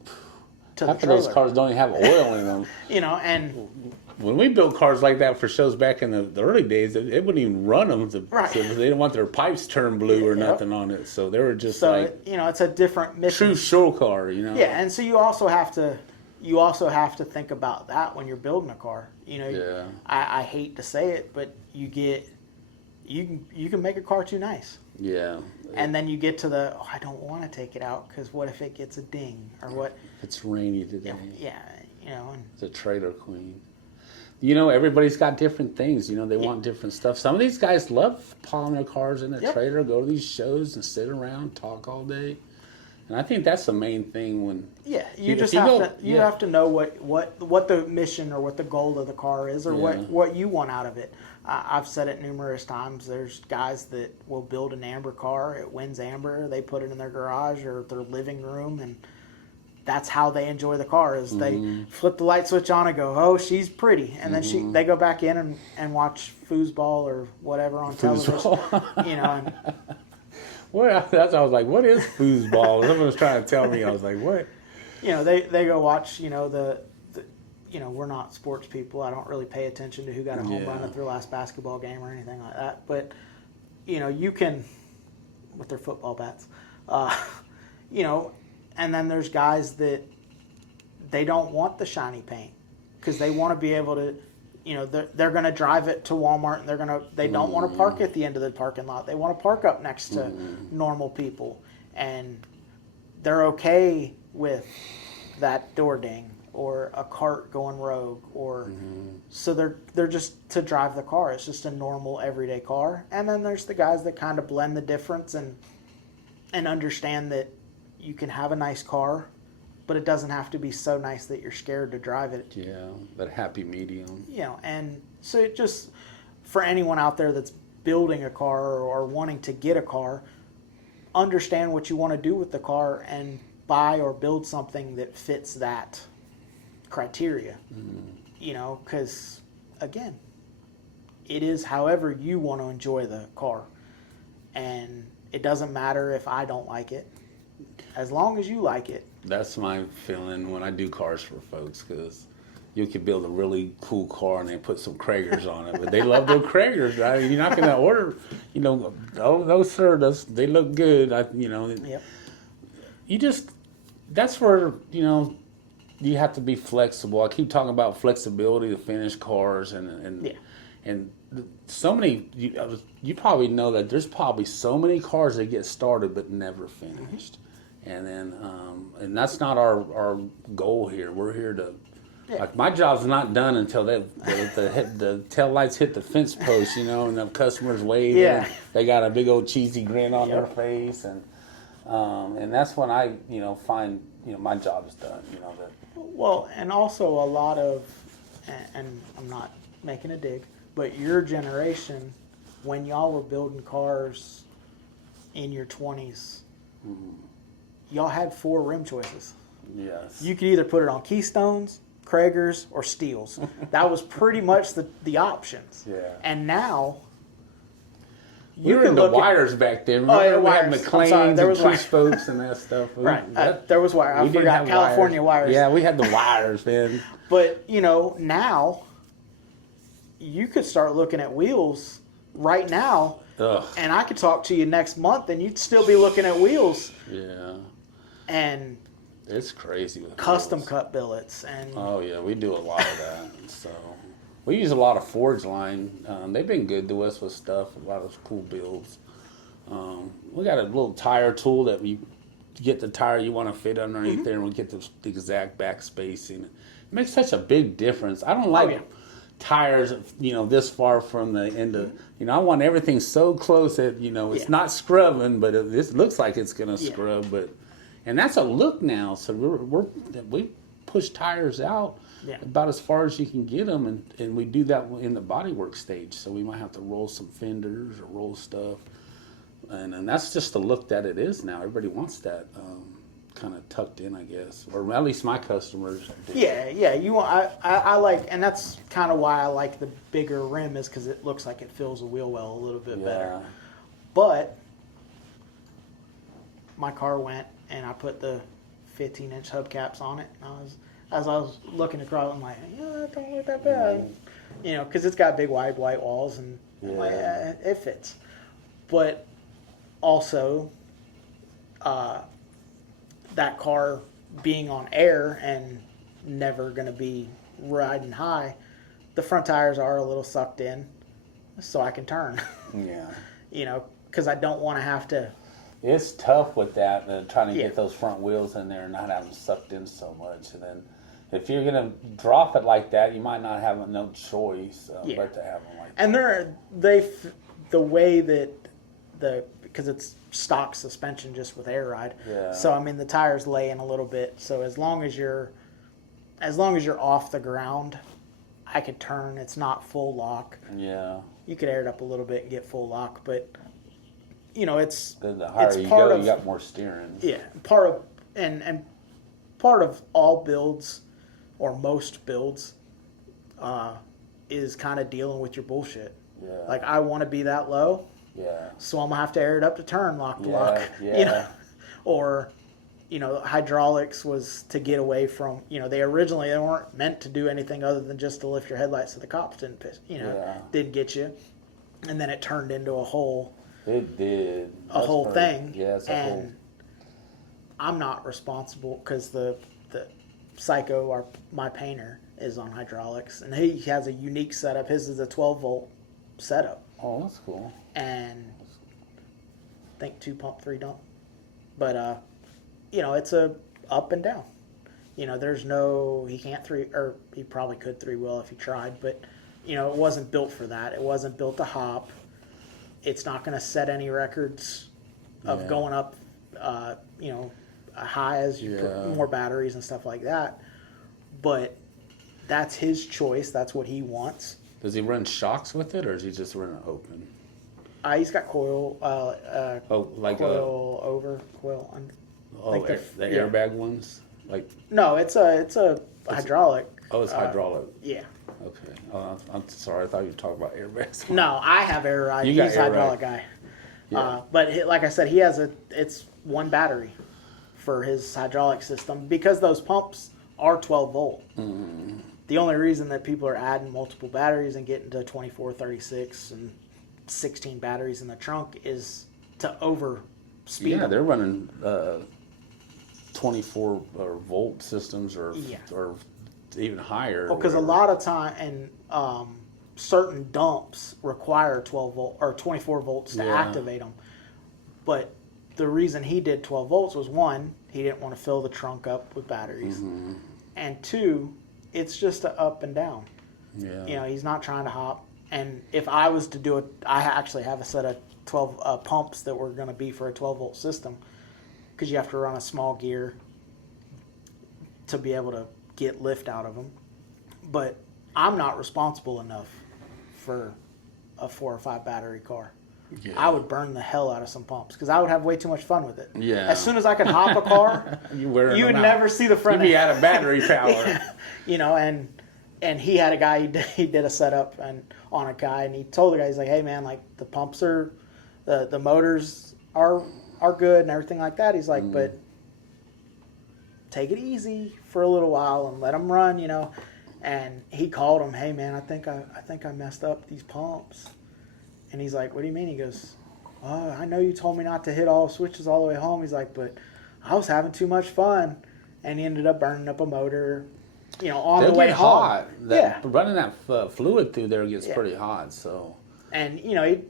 to Half the of those trailer. cars don't even have oil in them. You know, and When we built cars like that for shows back in the early days, they wouldn't even run them. Right. They didn't want their pipes turned blue or Yep. nothing on it. So they were just so like you know, it's a different mission. true show car, you know? Yeah, and so you also have to think about that when you're building a car. You know, Yeah. I hate to say it, but you can make a car too nice. Yeah. And then you get to I don't want to take it out because what if it gets a ding or what? It's rainy today. Yeah, you know. And It's a trailer queen. You know, everybody's got different things. You know, they want different stuff. Some of these guys love piling their cars in a Yep. trailer, go to these shows and sit around, talk all day. And I think that's the main thing when yeah, you If just you have go- to yeah. have to know what the mission or what the goal of the car is or Yeah. what you want out of it. I've said it numerous times. There's guys that will build an amber car. It wins amber. They put it in their garage or their living room, and that's how they enjoy the car. Is they flip the light switch on and go, "Oh, she's pretty," and then they go back in and watch foosball or whatever on television. You know, and Well, that's I was like, what is foosball? Someone was trying to tell me. I was like, what? you know they go watch. You know the you know, we're not sports people. I don't really pay attention to who got a home run at their last basketball game or anything like that. But, you know, you can, with their football bats, you know, and then there's guys that they don't want the shiny paint because they want to be able to, you know, they're going to drive it to Walmart and they don't want to park at the end of the parking lot. They want to park up next to normal people, and they're okay with that door ding or a cart going rogue, or so they're just to drive the car. It's just a normal everyday car. And then there's the guys that kind of blend the difference and understand that you can have a nice car, but it doesn't have to be so nice that you're scared to drive it. Yeah, that happy medium. You know, and so it just, for anyone out there that's building a car or wanting to get a car, understand what you want to do with the car and buy or build something that fits that criteria. You know, because again, it is however you want to enjoy the car, and it doesn't matter if I don't like it, as long as you like it. That's my feeling when I do cars for folks, because you could build a really cool car and they put some Kragers on it. But they love their Kragers, right? You're not going to order, oh, no, sir, they look good. Yep. You just, that's where, you have to be flexible. I keep talking about flexibility to finish cars and so many, you probably know that there's probably so many cars that get started but never finished. And then, and that's not our goal here. We're here to, like, my job's not done until the tail lights hit the fence post, and the customers waving. Yeah. They got a big old cheesy grin on their face, and that's when I, find, my job is done. That. Well, and also a lot of, and I'm not making a dig, but your generation, when y'all were building cars in your 20s, y'all had 4 rim choices. Yes. You could either put it on Keystones, Kragers, or Steels. That was pretty much the options. Yeah. And now, we were in the wires back then. Remember, yeah, we had wires. McLean's There and was two wires. spokes and that stuff. Right. There was wire. I we didn't forgot have California wires. Yeah, we had the wires, man. But, now, you could start looking at wheels right now, Ugh. and I could talk to you next month, and you'd still be looking at wheels. Yeah. And It's crazy. With custom wheels. cut billets. And Oh, yeah, we do a lot of that. So we use a lot of Forge Line. They've been good to us with stuff, a lot of cool builds. We got a little tire tool that we get the tire you want to fit underneath there, and we get the exact back spacing. It makes such a big difference. I don't like tires, this far from the end of, I want everything so close that, it's not scrubbing, but it looks like it's going to scrub. And that's a look now. So we push tires out about as far as you can get them, and we do that in the bodywork stage. So we might have to roll some fenders or roll stuff. And that's just the look that it is now. Everybody wants that kind of tucked in, I guess, or at least my customers do. yeah. You want I like, and that's kind of why I like the bigger rim, is because it looks like it fills a wheel well a little bit better. But my car went, and I put the 15-inch hubcaps on it. And as I was looking across, I'm like, it don't look that bad, because it's got big wide white walls, and I'm like, it fits. But also, that car being on air and never going to be riding high, the front tires are a little sucked in, so I can turn. Yeah. Because I don't want to have to. It's tough with that, trying to get those front wheels in there and not have them sucked in so much. And then if you're going to drop it like that, you might not have no choice but to have them like that. And the way that because it's stock suspension just with air ride. Yeah. So I mean the tires lay in a little bit. So as long as you're off the ground, I could turn. It's not full lock. Yeah. You could air it up a little bit and get full lock, but it's the higher you part go, of, you got more steering. Yeah, part of all builds, or most builds, is kind of dealing with your bullshit. Yeah. Like, I want to be that low. Yeah. So I'm gonna have to air it up to turn lock to lock. Yeah. Or, hydraulics was to get away from, they weren't meant to do anything other than just to lift your headlights so the cops didn't didn't get you. And then it turned into a whole thing. Yeah, it's a whole. I'm not responsible because the Psycho, my painter, is on hydraulics, and he has a unique setup. His is a 12-volt setup. Oh, that's cool. And I think 2 pump, 3 dump. But it's a up and down. There's no, he can't or he probably could 3-wheel if he tried, but it wasn't built for that. It wasn't built to hop. It's not going to set any records of going up, high as you put more batteries and stuff like that. But that's his choice. That's what he wants. Does he run shocks with it, or is he just running open? He's got coil. Coil over, coil under. Oh, like the airbag ones, like. No, it's a hydraulic. Oh, it's hydraulic. Yeah. Okay. Oh, I'm sorry. I thought you were talking about airbags. No, I have air ride. You He's got air hydraulic ride. guy. Yeah. But like I said, it's one battery for his hydraulic system because those pumps are 12 volt. the only reason that people are adding multiple batteries and getting to 24, 36, and 16 batteries in the trunk is to over speed Yeah, them. they're running 24 volt systems or even higher. Because a lot of time, and certain dumps require 12 volt or 24 volts to activate them. But the reason he did 12 volts was, one, he didn't want to fill the trunk up with batteries, and two, it's just a up and down. Yeah. You know, he's not trying to hop. And if I was to do it, I actually have a set of 12 pumps that were going to be for a 12 volt system, because you have to run a small gear to be able to get lift out of them. But I'm not responsible enough for a 4 or 5 battery car. Yeah. I would burn the hell out of some pumps because I would have way too much fun with it. Yeah. As soon as I could hop a car, you would never see the front You'd be end. out of battery power. Yeah. You know, and he had a guy, he did a setup and on a guy, and he told the guy, he's like, hey man, like the pumps are, the motors are good and everything like that. He's like, but take it easy for a little while and let them run, you know. And he called him, hey man, I think I messed up these pumps. And he's like, what do you mean? He goes, oh, I know you told me not to hit all switches all the way home. He's like, but I was having too much fun. And he ended up burning up a motor, you know, on They'll the way get home. hot. Running that fluid through there gets pretty hot. So. And you know,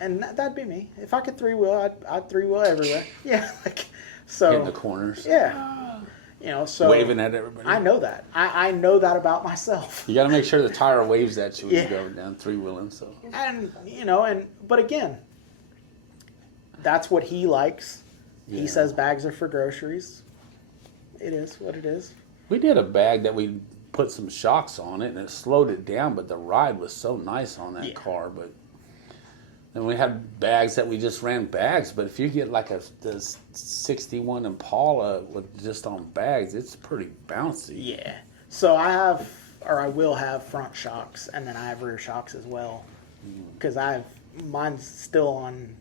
that'd be me. If I could 3-wheel, I'd 3-wheel everywhere. Yeah, like so. In the corners. Yeah. You know, so waving at everybody. I know that. I know that about myself. You got to make sure the tire waves at you when you go down 3-wheeling. So. And you know, but again, that's what he likes. Yeah. He says bags are for groceries. It is what it is. We did a bag that we put some shocks on it, and it slowed it down. But the ride was so nice on that car. But then we had bags that we just ran bags. But if you get like the 61 Impala with just on bags, it's pretty bouncy. Yeah. So I will have front shocks, and then I have rear shocks as well. Because mine's still on,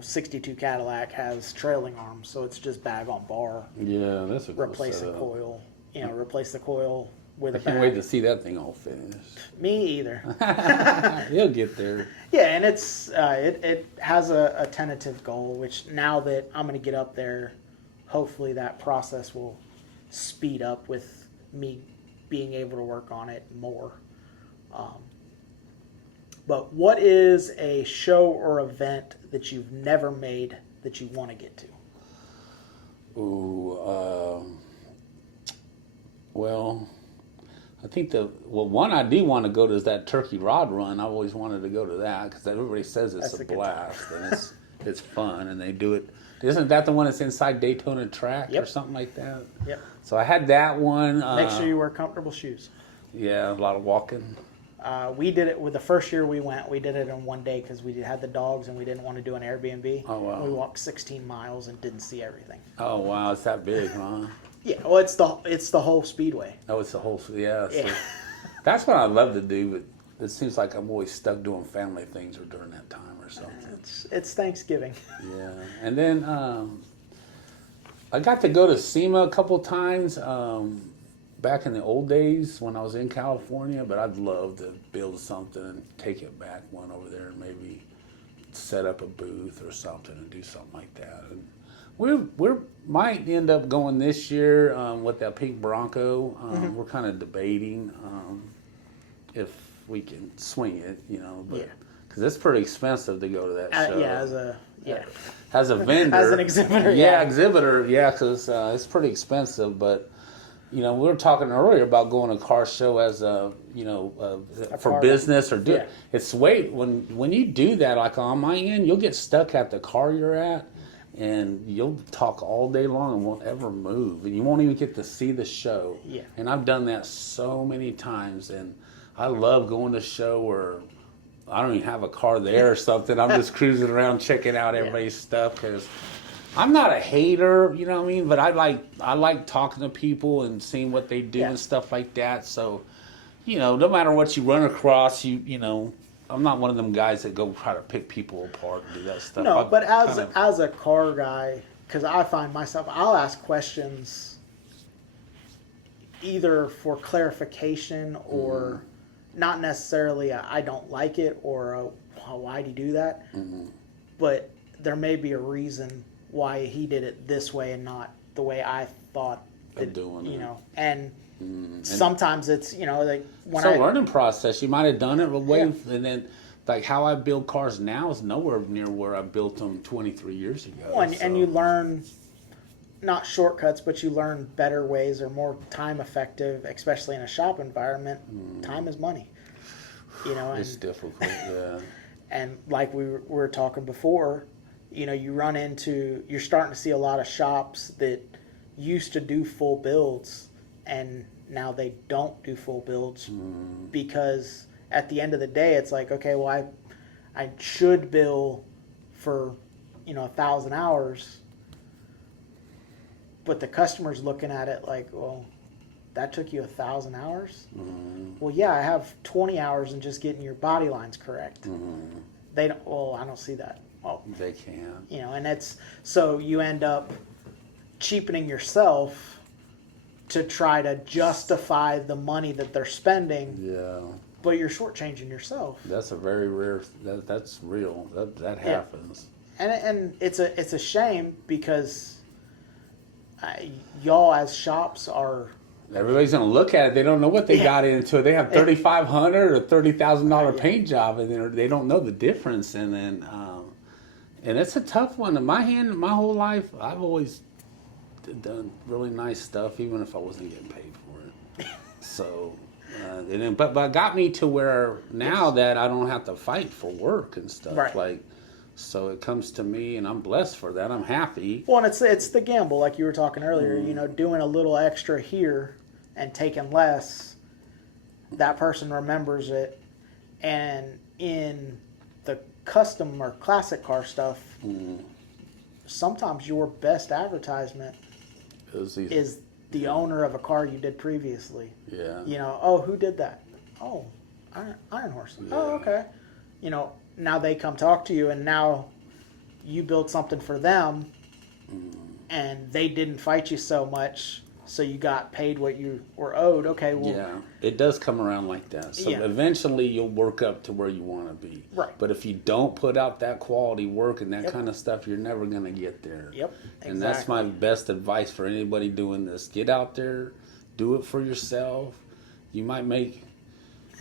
62 Cadillac has trailing arms, so it's just bag on bar. Yeah, that's a cool Replace the setup. coil. Replace the coil with I a can't bag. wait to see that thing all finished. Me either. You'll get there. Yeah, and it's it has a tentative goal, which now that I'm going to get up there, hopefully that process will speed up with me being able to work on it more. But what is a show or event that you've never made that you want to get to? Ooh, well, I think one I do want to go to is that Turkey Rod Run. I've always wanted to go to that because everybody says it's That's a a good blast and it's fun, and they do it. Isn't that the one that's inside Daytona Track or something like that? Yep. So I had that one. Make sure you wear comfortable shoes. Yeah, a lot of walking. We did it with the first year we went. We did it in one day because we had the dogs and we didn't want to do an Airbnb. Oh, wow. We walked 16 miles and didn't see everything. Oh wow, it's that big, huh? Yeah, well, it's the whole speedway. Oh, it's the whole, yeah. So Yeah. that's what I love to do, but it seems like I'm always stuck doing family things or during that time or something. It's Thanksgiving. Yeah, and then I got to go to SEMA a couple times back in the old days when I was in California, but I'd love to build something and take it back one over there and maybe set up a booth or something and do something like that. And we might end up going this year with that pink Bronco. We're kind of debating if we can swing it, but because it's pretty expensive to go to that show. As a vendor, As an exhibitor, exhibitor, because it's pretty expensive. But we were talking earlier about going to a car show as for car business or yeah. It's when you do that, like on my end, you'll get stuck at the car you're at. And you'll talk all day long and won't ever move. And you won't even get to see the show. Yeah. And I've done that so many times. And I love going to a show where I don't even have a car there or something. I'm just cruising around checking out everybody's stuff. Because I'm not a hater, you know what I mean? But I like talking to people and seeing what they do and stuff like that. So, no matter what you run across, I'm not one of them guys that go try to pick people apart and do that stuff. No, but as a car guy, because I find myself, I'll ask questions either for clarification or not necessarily I don't like it or why'd he do that, but there may be a reason why he did it this way and not the way I thought Of doing you it. know. And sometimes it's, you know, like when It's a I learning process. You might have done it way, Yeah. and then like how I build cars now is nowhere near where I built them 23 years ago. and so. you learn not shortcuts, but you learn better ways or more time effective, especially in a shop environment. Time is money, you know. It's difficult, yeah. And like we were talking before, you know, you're starting to see a lot of shops that used to do full builds and now they don't do full builds because at the end of the day, it's like, okay, well, I should bill for, you know, 1,000 hours, but the customer's looking at it like, well, that took you 1,000 hours? Well, yeah, I have 20 hours in just getting your body lines correct. They don't, well, I don't see that. Well, They can. you know, and it's, so you end up cheapening yourself to try to justify the money that they're spending, Yeah. but you're shortchanging yourself. That's a very rare. That's real. That happens. And it's a shame because y'all as shops are, Everybody's gonna look at it. They don't know what they got into. They have $3,500 or $30,000 paint job, and they don't know the difference. And then, and it's a tough one. In my whole life, I've always done really nice stuff, even if I wasn't getting paid for it. So, and then, but it got me to where now that I don't have to fight for work and stuff. Right. Like, so it comes to me, and I'm blessed for that. I'm happy. well, and it's the gamble, like you were talking earlier, you know, doing a little extra here and taking less, that person remembers it. And in the custom or classic car stuff, sometimes your best advertisement It was easy. is the owner of a car you did previously. Yeah. You know, oh, who did that? Oh, Iron Horse. Oh, okay. You know, now they come talk to you, and now you built something for them, and they didn't fight you so much, so you got paid what you were owed. Okay, well, Yeah, it does come around like that. So Yeah. eventually you'll work up to where you want to be. Right. But if you don't put out that quality work and that Yep. kind of stuff, you're never going to get there. Yep, And that's my best advice for anybody doing this. Get out there, do it for yourself. You might make...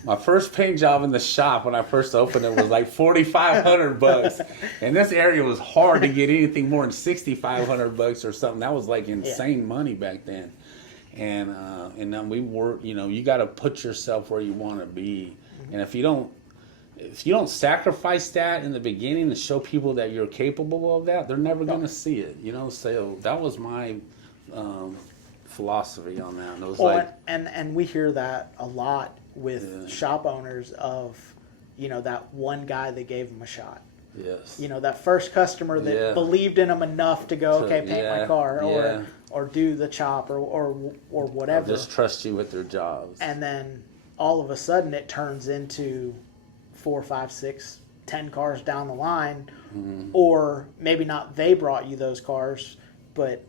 My first paint job in the shop when I first opened it was like $4,500, and this area was hard to get anything more than $6,500 or something. That was like insane money back then, and then we were, you know, you got to put yourself where you want to be, and if you don't sacrifice that in the beginning to show people that you're capable of that, they're never going to see it. You know, so that was my philosophy on that. And it was Well, like, and we hear that a lot with shop owners of, you know, that one guy that gave them a shot. yes. You know, that first customer that believed in them enough to go, okay, paint my car, or do the chop, or whatever. Just trust you with their jobs. And then all of a sudden it turns into 4, 5, 6, 10 cars down the line, or maybe not they brought you those cars, but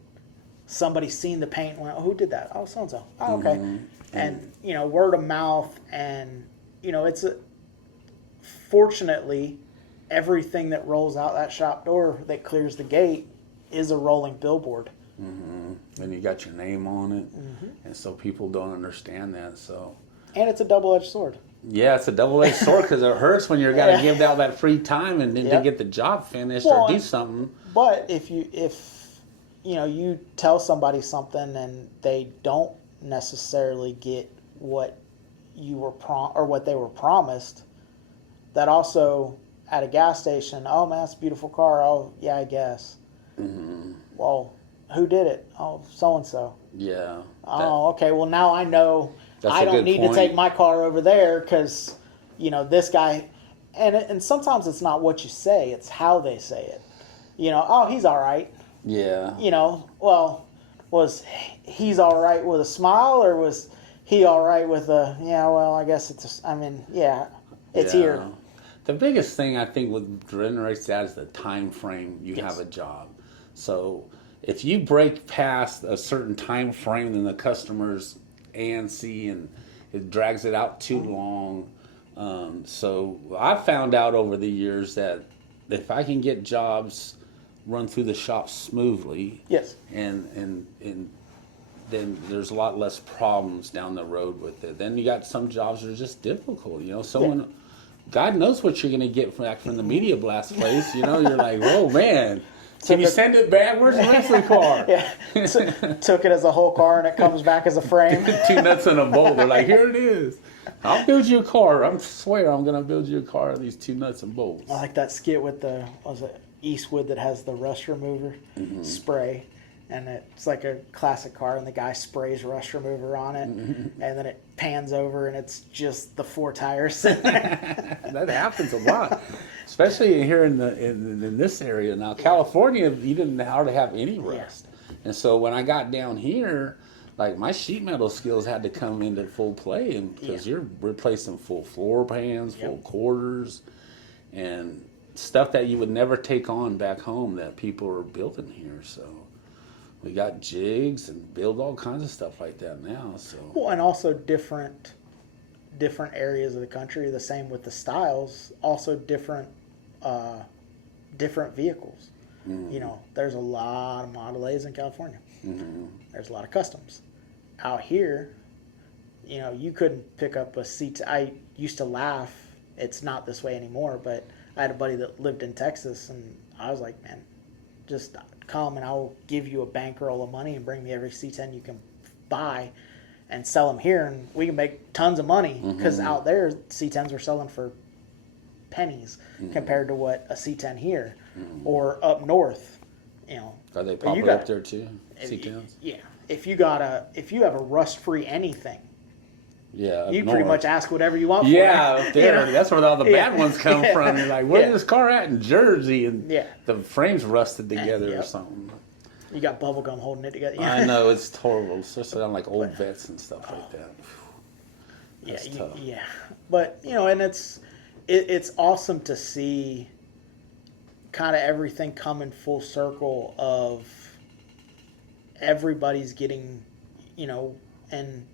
somebody seen the paint and went, oh, who did that? Oh, so-and-so. Oh, okay. And, you know, word of mouth, and, you know, fortunately, everything that rolls out that shop door that clears the gate is a rolling billboard. And you got your name on it, and so people don't understand that. So And it's a double-edged sword. yeah, it's a double-edged sword because it hurts when you're got to give out that free time and then to Yep. get the job finished Well, or do something. But if you know, you tell somebody something and they don't necessarily get what you were or what they were promised, that also at a gas station, oh man, that's a beautiful car. Oh yeah, I guess. Well, who did it? Oh, so and so. Yeah. Oh, okay. Well, now I know That's I a don't good need point. to take my car over there because, you know, this guy. And sometimes it's not what you say; it's how they say it. You know, oh, he's all right. Yeah. You know, well, was he's all right with a smile, or was he all right with a, yeah, well, I guess it's, it's here. The biggest thing I think what generates that is the time frame you Yes. have a job. So if you break past a certain time frame, then the customers antsy and it drags it out too long. So I found out over the years that if I can get jobs run through the shop smoothly, Yes. and then there's a lot less problems down the road with it. Then you got some jobs that are just difficult. You know, someone, God knows what you're gonna get back from the media blast place. You know, you're like, whoa, man. Can you send it back? Where's the rest of the car? Yeah, took it as a whole car and it comes back as a frame. 2 nuts and a bolt. They're like, here it is. I'll build you a car. I swear I'm gonna build you a car with these 2 nuts and bolts. I like that skit with the, was it Eastwood that has the rust remover spray, and it's like a classic car, and the guy sprays rust remover on it, and then it pans over, and it's just the 4 tires sitting there. That happens a lot, especially here in this area. Now, California, you didn't hardly have any rust, and so when I got down here, like my sheet metal skills had to come into full play, and because you're replacing full floor pans, full quarters, and stuff that you would never take on back home that people are building here. So we got jigs and build all kinds of stuff like that now. So Well, and also different areas of the country. The same with the styles. Also different vehicles. You know, there's a lot of Model A's in California. There's a lot of customs. Out here, you know, you couldn't pick up a C10. I used to laugh. It's not this way anymore, but I had a buddy that lived in Texas, and I was like, man, just come and I'll give you a bankroll of money and bring me every C10 you can buy and sell them here, and we can make tons of money, because out there C10s were selling for pennies compared to what a C10 here or up north, you know. are they popular up there too? C10s? Yeah. If you have a rust-free anything, Yeah, you up pretty north. much ask whatever you want for it. Yeah, up there. You know? That's where all the bad ones come from. You're like, where's this car at in Jersey? And the frame's rusted together or something. You got bubble gum holding it together. I know, it's horrible, especially on like old vets and stuff like that. That's tough. Yeah. But, you know, and it's awesome to see kind of everything coming full circle of everybody's getting, you know, and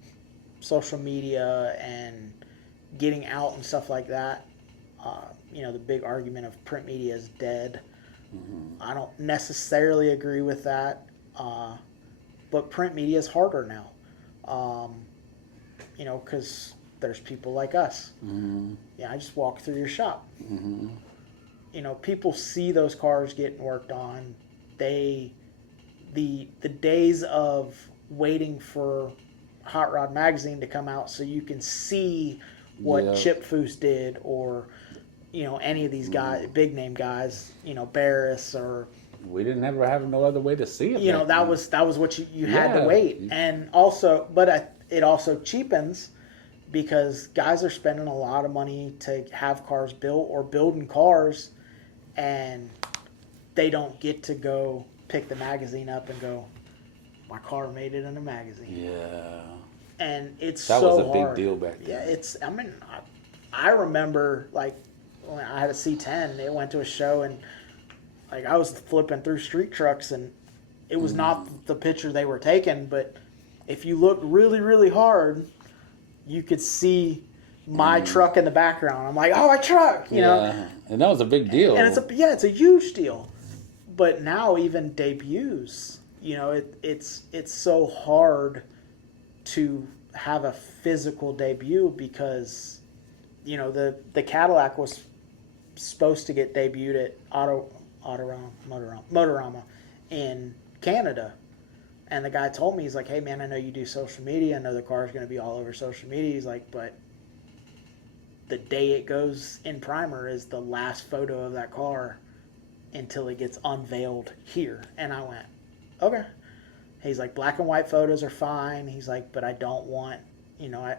social media and getting out and stuff like that. You know, the big argument of print media is dead. I don't necessarily agree with that, but print media is harder now. You know, because there's people like us. Yeah, I just walk through your shop. You know, people see those cars getting worked on. The days of waiting for Hot Rod Magazine to come out so you can see what Chip Foose did, or, you know, any of these guys, big name guys, you know, Barris, or We didn't ever have no other way to see it. you know, that was what you had to wait. And also, but it also cheapens, because guys are spending a lot of money to have cars built or building cars, and they don't get to go pick the magazine up and go, my car made it in a magazine. Yeah. And it's That so was a big hard. deal back then. Yeah, I mean, I remember, like, when I had a C10, it went to a show, and like I was flipping through street trucks, and it was not the picture they were taking, but if you looked really, really hard, you could see my truck in the background. I'm like, oh, my truck, you know. And that was a big deal. And it's a huge deal. But now even debuts, you know, it's so hard to have a physical debut, because, you know, the Cadillac was supposed to get debuted at Motorama in Canada. And the guy told me, he's like, hey, man, I know you do social media. I know the car's going to be all over social media. He's like, but the day it goes in primer is the last photo of that car until it gets unveiled here. And I went, okay. He's like, black and white photos are fine. He's like, but I don't want, you know,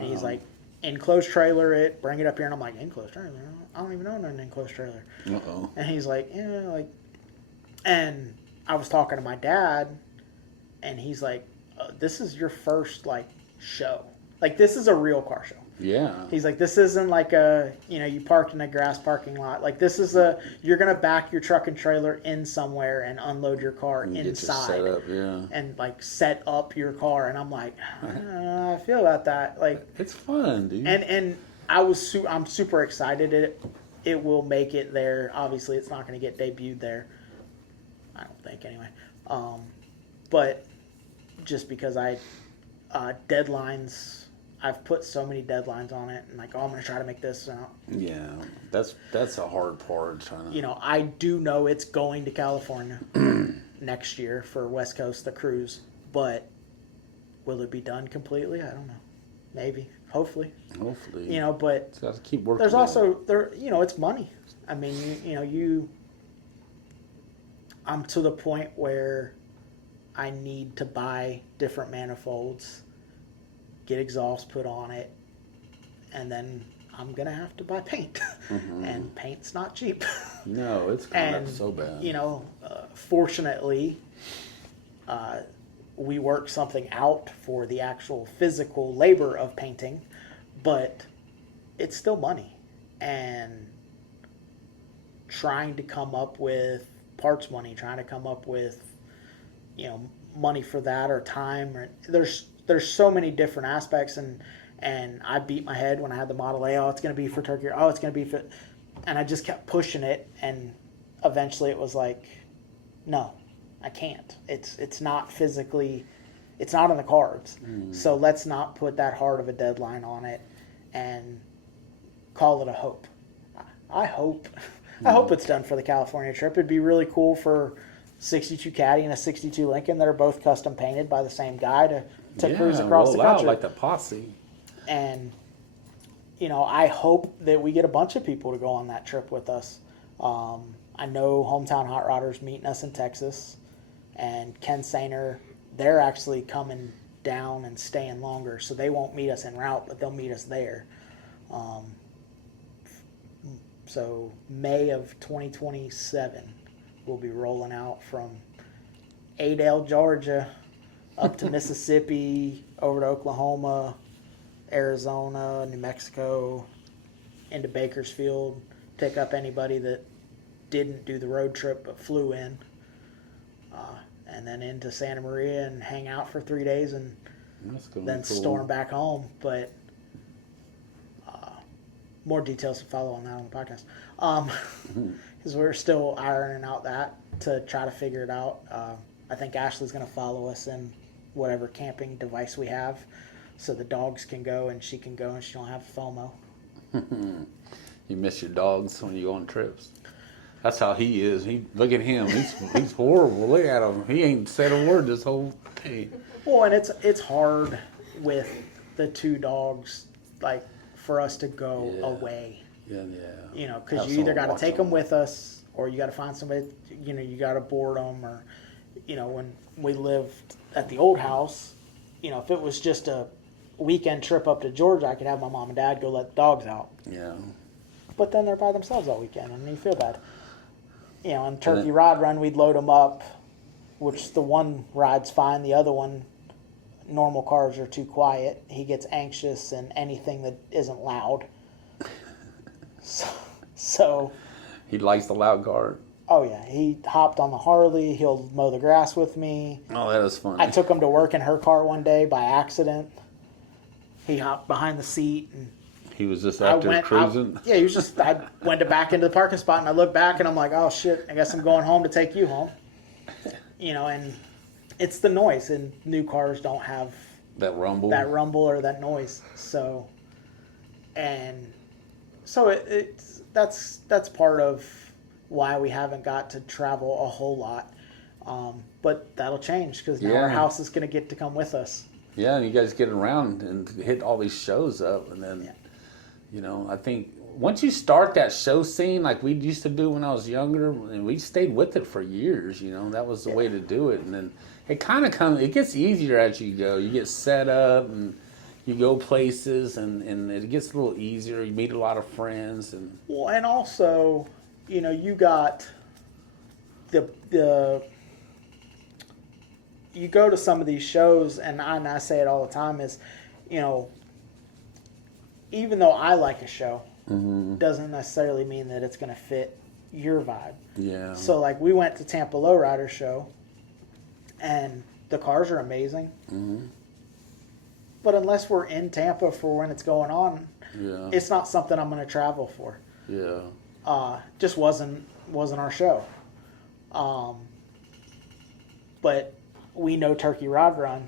he's like, enclosed trailer it, bring it up here. And I'm like, enclosed trailer? I don't even own an enclosed trailer. Uh-oh. And he's like, yeah, like, and I was talking to my dad, and he's like, this is your first, like, show. Like, this is a real car show. Yeah. He's like, this isn't like you parked in a grass parking lot. Like, this is you're going to back your truck and trailer in somewhere and unload your car And get you inside. set up, yeah. And, like, set up your car. And I'm like, I feel about that. Like, It's fun, dude. and I'm super excited. It will make it there. Obviously, it's not going to get debuted there. I don't think, anyway. But just because deadlines... I've put so many deadlines on it, and like, I'm going to try to make this out. Yeah, that's a hard part. Trying to, I do know it's going to California next year for West Coast, the cruise, but will it be done completely? I don't know. Maybe, hopefully. Hopefully. But it's got to keep working. there's also it's money. I mean, I'm to the point where I need to buy different manifolds, get exhaust put on it, and then I'm going to have to buy paint. And paint's not cheap. No, it's gone up so bad. Fortunately, we work something out for the actual physical labor of painting, but it's still money. And trying to come up with parts money, trying to come up with, money for that or time, or there's so many different aspects, and I beat my head when I had the Model A. Oh, it's going to be for Turkey. Oh, it's going to be for... And I just kept pushing it, and eventually it was like, no, I can't. It's not physically... It's not in the cards. So let's not put that hard of a deadline on it and call it a hope. I hope it's done for the California trip. It'd be really cool for 62 Caddy and a 62 Lincoln that are both custom painted by the same guy to cruise across the country. Like the posse. And, I hope that we get a bunch of people to go on that trip with us. I know Hometown Hot Rodders meeting us in Texas, and Ken Sainer, they're actually coming down and staying longer, so they won't meet us en route, but they'll meet us there. So May of 2027, we'll be rolling out from Adel, Georgia, up to Mississippi, over to Oklahoma, Arizona, New Mexico, into Bakersfield, pick up anybody that didn't do the road trip but flew in, and then into Santa Maria and hang out for 3 days and then storm back home. But more details to follow on that on the podcast, because we're still ironing out that to try to figure it out. I think Ashley's going to follow us in whatever camping device we have, so the dogs can go and she can go and she don't have FOMO. You miss your dogs when you go on trips. That's how he is. Look at him. He's horrible. Look at him. He ain't said a word this whole day. Well, and it's hard with the two dogs, like, for us to go away. Yeah. Because you either got to take them with us, or you got to find somebody. You got to board them, or when we lived at the old house, if it was just a weekend trip up to Georgia, I could have my mom and dad go let the dogs out. Yeah. But then they're by themselves all weekend, and you feel bad. On Turkey Rod Run, we'd load them up, which the one ride's fine, the other one, normal cars are too quiet. He gets anxious and anything that isn't loud. So He likes the loud guard. Oh yeah, he hopped on the Harley. He'll mow the grass with me. Oh, that is funny. I took him to work in her car one day by accident. He hopped behind the seat and He was just out there cruising. He was just. I went back into the parking spot and I looked back and I'm like, oh shit, I guess I'm going home to take you home. And it's the noise, and new cars don't have that rumble or that noise. So that's part of why we haven't got to travel a whole lot. But that'll change because now our house is going to get to come with us. Yeah, and you guys get around and hit all these shows up, and then, I think once you start that show scene like we used to do when I was younger, and we stayed with it for years, that was the way to do it. And then it kind of it gets easier as you go. You get set up and you go places, and it gets a little easier. You meet a lot of friends. And also, you got the you go to some of these shows, and I say it all the time, is, even though I like a show, Mm-hmm. doesn't necessarily mean that it's going to fit your vibe. Yeah. So like we went to Tampa Lowrider Show, and the cars are amazing. Mm-hmm. But unless we're in Tampa for when it's going on, Yeah. it's not something I'm going to travel for. Yeah. Just wasn't our show. But we know Turkey Rod Run,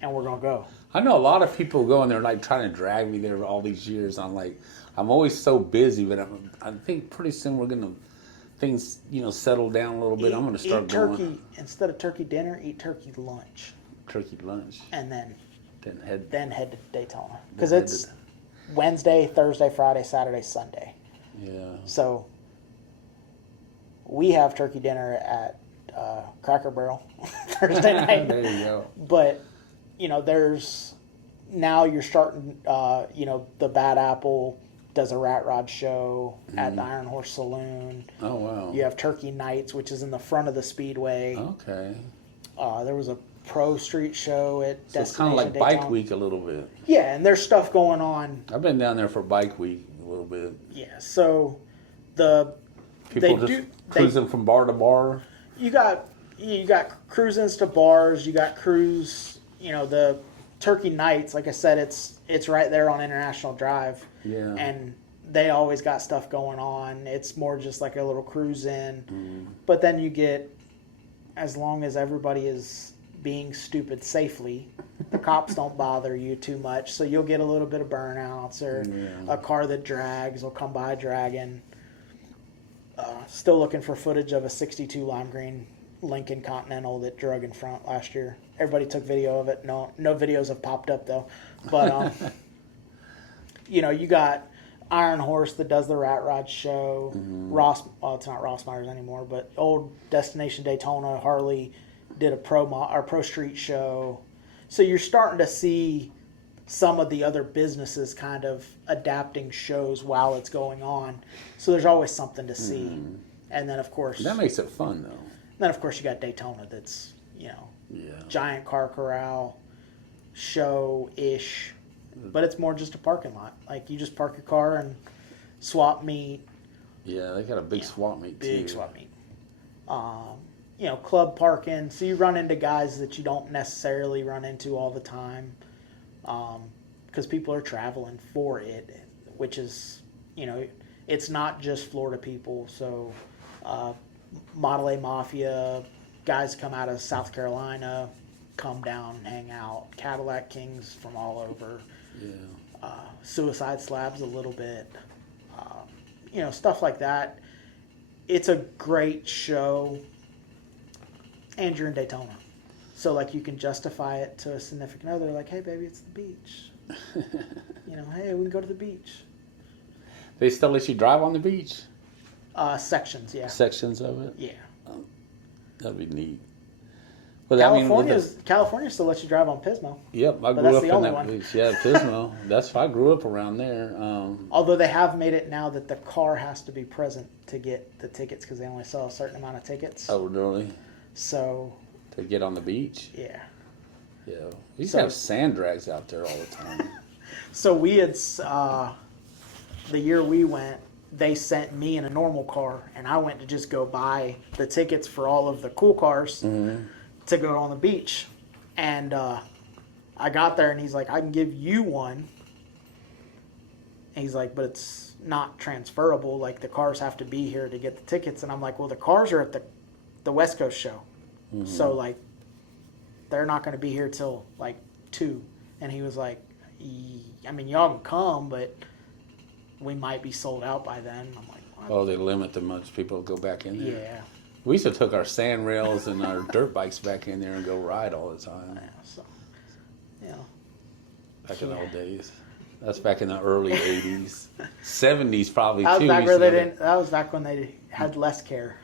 and we're gonna go. I know a lot of people going there like trying to drag me there all these years. I'm like, I'm always so busy, but I think pretty soon we're gonna things settle down a little bit. I'm gonna start eat turkey going instead of turkey dinner. Eat turkey lunch, turkey lunch, and then head head to Daytona because head it's to- Wednesday, Thursday, Friday, Saturday, Sunday. yeah. So we have turkey dinner at Cracker Barrel Thursday night. There you go. But there's now you're starting. The Bad Apple does a rat rod show at the Iron Horse Saloon. Oh wow. You have Turkey Nights, which is in the front of the Speedway. Okay. There was a Pro Street show at So it's kind Destination of like Bike Daytona. Week a little bit. Yeah, and there's stuff going on. I've been down there for Bike Week a little bit. Yeah, so the People They just do- cruising from bar to bar. you got cruisins to bars. You got cruise. The Turkey Nights. Like I said, it's right there on International Drive. Yeah. And they always got stuff going on. It's more just like a little cruise in. Mm. But then you get, as long as everybody is being stupid safely, the cops don't bother you too much. So you'll get a little bit of burnouts, or Yeah. a car that drags will come by dragging. Still looking for footage of a 62 lime green Lincoln Continental that drug in front last year. Everybody took video of it. No videos have popped up though. But you got Iron Horse that does the Rat Rod show. Ross, well, it's not Ross Myers anymore, but old Destination Daytona. Harley did a Pro Street show. So you're starting to see some of the other businesses kind of adapting shows while it's going on. So there's always something to see. And then of course, That makes it fun though. you got Daytona. That's Yeah. giant car corral show ish, but it's more just a parking lot. Like you just park your car and swap meet, Yeah, they got a big swap meet too. big swap meet. Club parking. So you run into guys that you don't necessarily run into all the time, because people are traveling for it, which is it's not just Florida people. So Model A Mafia guys come out of South Carolina, come down and hang out. Cadillac Kings from all over. Yeah. Suicide Slabs a little bit. Stuff like that. It's a great show, and you're in Daytona. So, like, you can justify it to a significant other, like, hey, baby, it's the beach. Hey, we can go to the beach. They still let you drive on the beach? Sections, yeah. Sections of it? Yeah. That'd be neat. But I mean, California still lets you drive on Pismo. yep, I grew that's up the in only that one. beach. Yeah, Pismo. I grew up around there. Although they have made it now that the car has to be present to get the tickets, because they only sell a certain amount of tickets. Oh, really? So, To get on the beach? yeah. Yeah. We used So- to have sand drags out there all the time. So we had, the year we went, they sent me in a normal car, and I went to just go buy the tickets for all of the cool cars to go on the beach. And I got there, and he's like, I can give you one. And he's like, but it's not transferable. Like, the cars have to be here to get the tickets. And I'm like, well, the cars are at the West Coast show. So, like, they're not going to be here till, like, 2. And he was like, I mean, y'all can come, but we might be sold out by then. I'm like, what? Oh, they limit the much people go back in there. Yeah. We used to took our sand rails and our dirt bikes back in there and go ride all the time. Yeah, so, Back in the old days. That's back in the early 80s. 70s probably that was too. back We where used to they go- didn't. That was back when they had less care.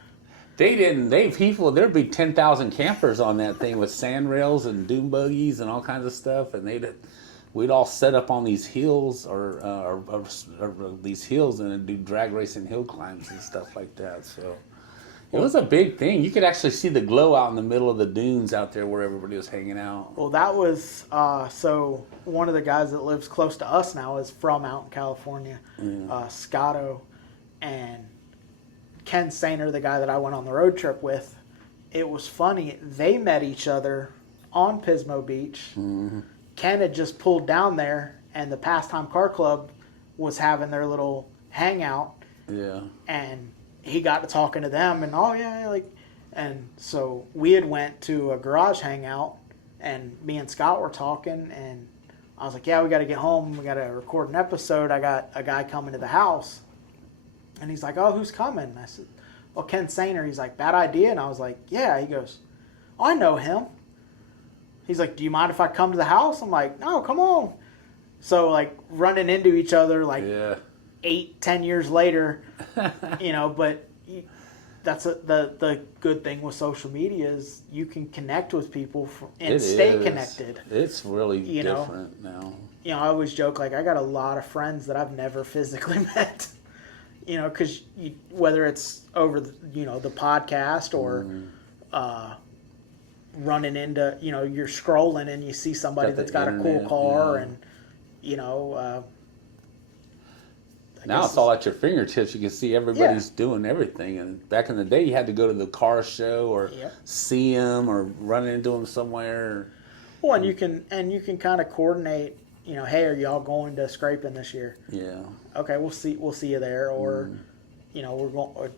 There'd be 10,000 campers on that thing with sand rails and dune buggies and all kinds of stuff. And we'd all set up on these hills or these hills and then do drag racing hill climbs and stuff like that. So It was a big thing. You could actually see the glow out in the middle of the dunes out there where everybody was hanging out. Well, that was so one of the guys that lives close to us now is from out in California, Scotto, and Ken Sainer, the guy that I went on the road trip with. It was funny. They met each other on Pismo Beach. Mm-hmm. Ken had just pulled down there, and the Pastime Car Club was having their little hangout. Yeah. And he got to talking to them, and and so we had went to a garage hangout, and me and Scott were talking, and I was like, yeah, we got to get home, we got to record an episode, I got a guy coming to the house, and he's like, oh, who's coming? And I said, well, Ken Sainer. He's like, bad idea? And I was like, yeah. He goes, oh, I know him. He's like, do you mind if I come to the house? I'm like, no, come on. So like running into each other like 8-10 years later, but that's the good thing with social media is you can connect with people and stay connected. It's really different now. I always joke, like, I got a lot of friends that I've never physically met, because whether it's over the podcast or running into, you're scrolling and you see somebody that's got a cool car and, now it's all at your fingertips. You can see everybody's doing everything. And back in the day, you had to go to the car show or see them or run into them somewhere. Well, and you can kind of coordinate. Hey, are y'all going to Scraping this year? Yeah. Okay, we'll see you there, or we're going, or,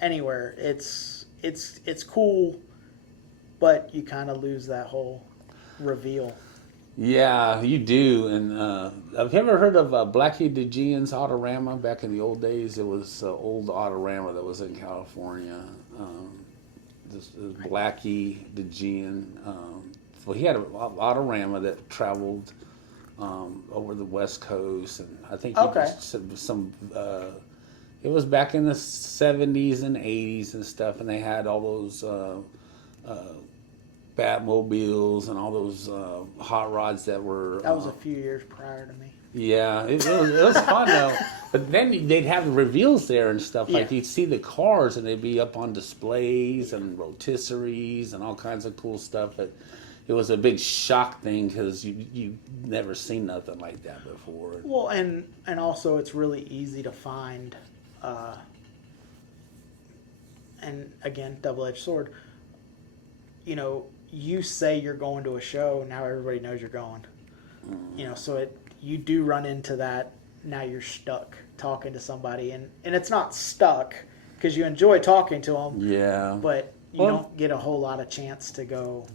anywhere. It's cool, but you kind of lose that whole reveal. Yeah, you do. And have you ever heard of Blackie DeGean's Autorama? Back in the old days, it was an old Autorama that was in California. This Blackie DeGean. Well, he had an Autorama that traveled over the West Coast, and I think he did some. It was back in the 70s and 80s and stuff, and they had all those Batmobiles and all those hot rods that were... That was a few years prior to me. Yeah, it was fun though. But then they'd have the reveals there and stuff. Like you'd see the cars and they'd be up on displays and rotisseries and all kinds of cool stuff. It was a big shock thing because you never seen nothing like that before. Well, and also it's really easy to find, and again, double-edged sword, you say you're going to a show, now everybody knows you're going. So you do run into that, now you're stuck talking to somebody, and it's not stuck because you enjoy talking to them. Yeah. But you don't get a whole lot of chance to go.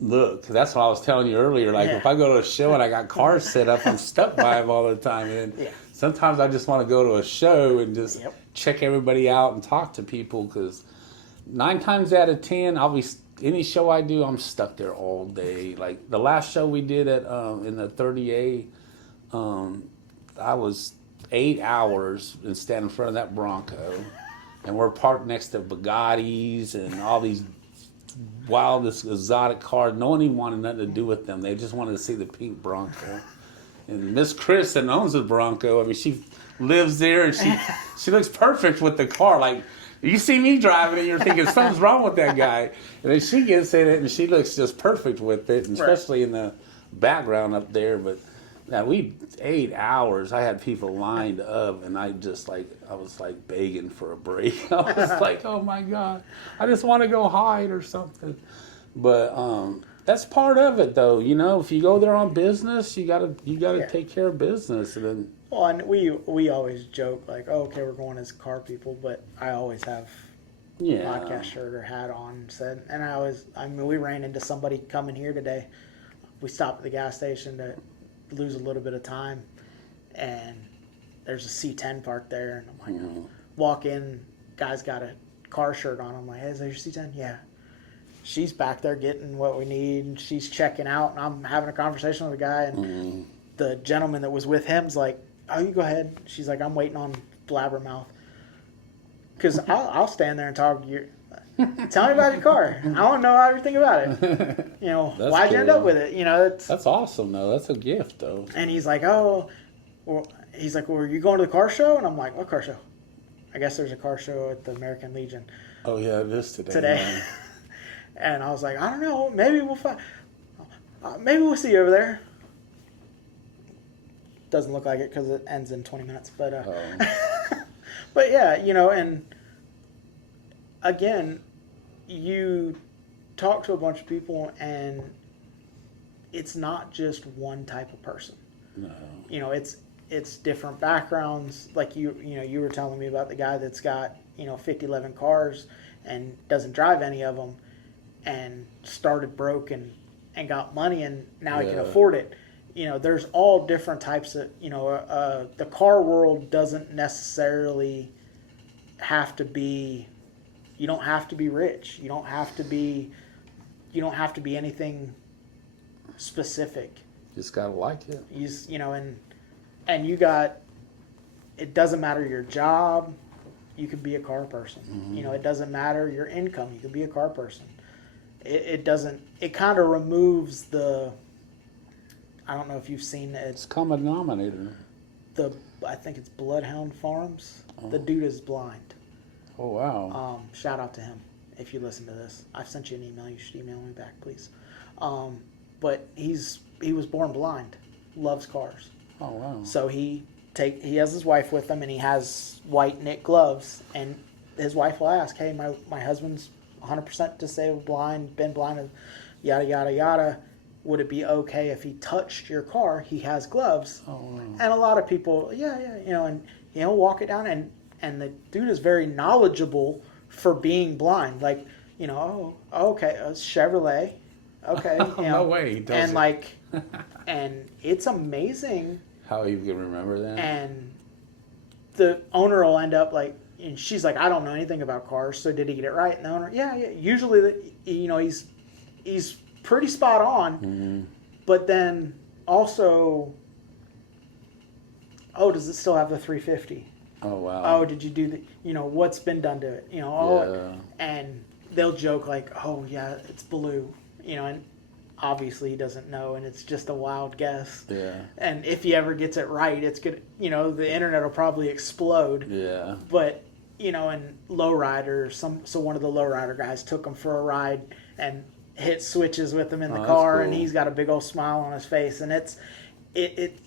Look, that's what I was telling you earlier. Like if I go to a show and I got cars set up, I'm stuck by them all the time. And sometimes I just want to go to a show and just check everybody out and talk to people because 9 times out of 10, any show I do, I'm stuck there all day. Like the last show we did at in the 30A, I was 8 hours and stand in front of that Bronco, and we're parked next to Bugattis and all these wildest exotic cars. No one even wanted nothing to do with them. They just wanted to see the pink Bronco. And Miss Chris that owns the Bronco, I mean, she lives there and she looks perfect with the car. Like, you see me driving and you're thinking something's wrong with that guy. And then she gets in it and she looks just perfect with it, and especially in the background up there. But now 8 hours, I had people lined up and I was like begging for a break. I was like, oh my God, I just want to go hide or something. But that's part of it though. If you go there on business, you gotta take care of business. And then, well, and we always joke like, oh, okay, we're going as car people, but I always have podcast shirt or hat on. And we ran into somebody coming here today. We stopped at the gas station to lose a little bit of time, and there's a C10 parked there, and I'm like, walk in, guy's got a car shirt on. I'm like, hey, is that your C10? Yeah. She's back there getting what we need, and she's checking out, and I'm having a conversation with the guy, and the gentleman that was with him's like, oh, you go ahead. She's like, I'm waiting on Blabbermouth. Because I'll stand there and talk to you. Tell me about your car. I want to know everything about it. Why'd you end up with it? That's awesome, though. That's a gift, though. And he's like, well, are you going to the car show? And I'm like, what car show? I guess there's a car show at the American Legion. Oh yeah, it is today. today. Man. And I was like, I don't know, maybe we'll find, maybe we'll see you over there. Doesn't look like it because it ends in 20 minutes, but but yeah, you know, and again, you talk to a bunch of people, and it's not just one type of person. No. You know, it's different backgrounds. Like you know, you were telling me about the guy that's got 50, 11 cars and doesn't drive any of them, and started broke and got money, and now he can afford it. You know, there's all different types of, the car world doesn't necessarily have to be, you don't have to be rich. You don't have to be anything specific. Just gotta like it. And you got, it doesn't matter your job, you could be a car person. Mm-hmm. It doesn't matter your income, you could be a car person. It kind of removes the, I don't know if you've seen it. It's common denominator. I think it's Bloodhound Farms. Oh. The dude is blind. Oh wow. Shout out to him if you listen to this. I've sent you an email. You should email me back, please. But he was born blind. Loves cars. Oh wow. So he has his wife with him, and he has white knit gloves. And his wife will ask, "Hey, my husband's 100% disabled, blind, been blind, yada yada yada. Would it be okay if he touched your car? He has gloves." Oh wow. And a lot of people, yeah, and walk it down, and the dude is very knowledgeable for being blind. Like, oh, okay, Chevrolet, okay, No way he does and it. like, and it's amazing. How you can remember that? And the owner will end up like, and she's like, I don't know anything about cars, so did he get it right? And the owner, yeah. Usually, he's pretty spot on, Mm-hmm. but then also, oh, does it still have the 350? Oh wow. Oh, did you do the, what's been done to it? Yeah. And they'll joke like, oh yeah, it's blue, and obviously he doesn't know, and it's just a wild guess. Yeah. And if he ever gets it right, it's good. The internet will probably explode. Yeah. But and lowrider, so one of the lowrider guys took him for a ride and hit switches with him in the Oh, car, that's and cool. he's got a big old smile on his face, and it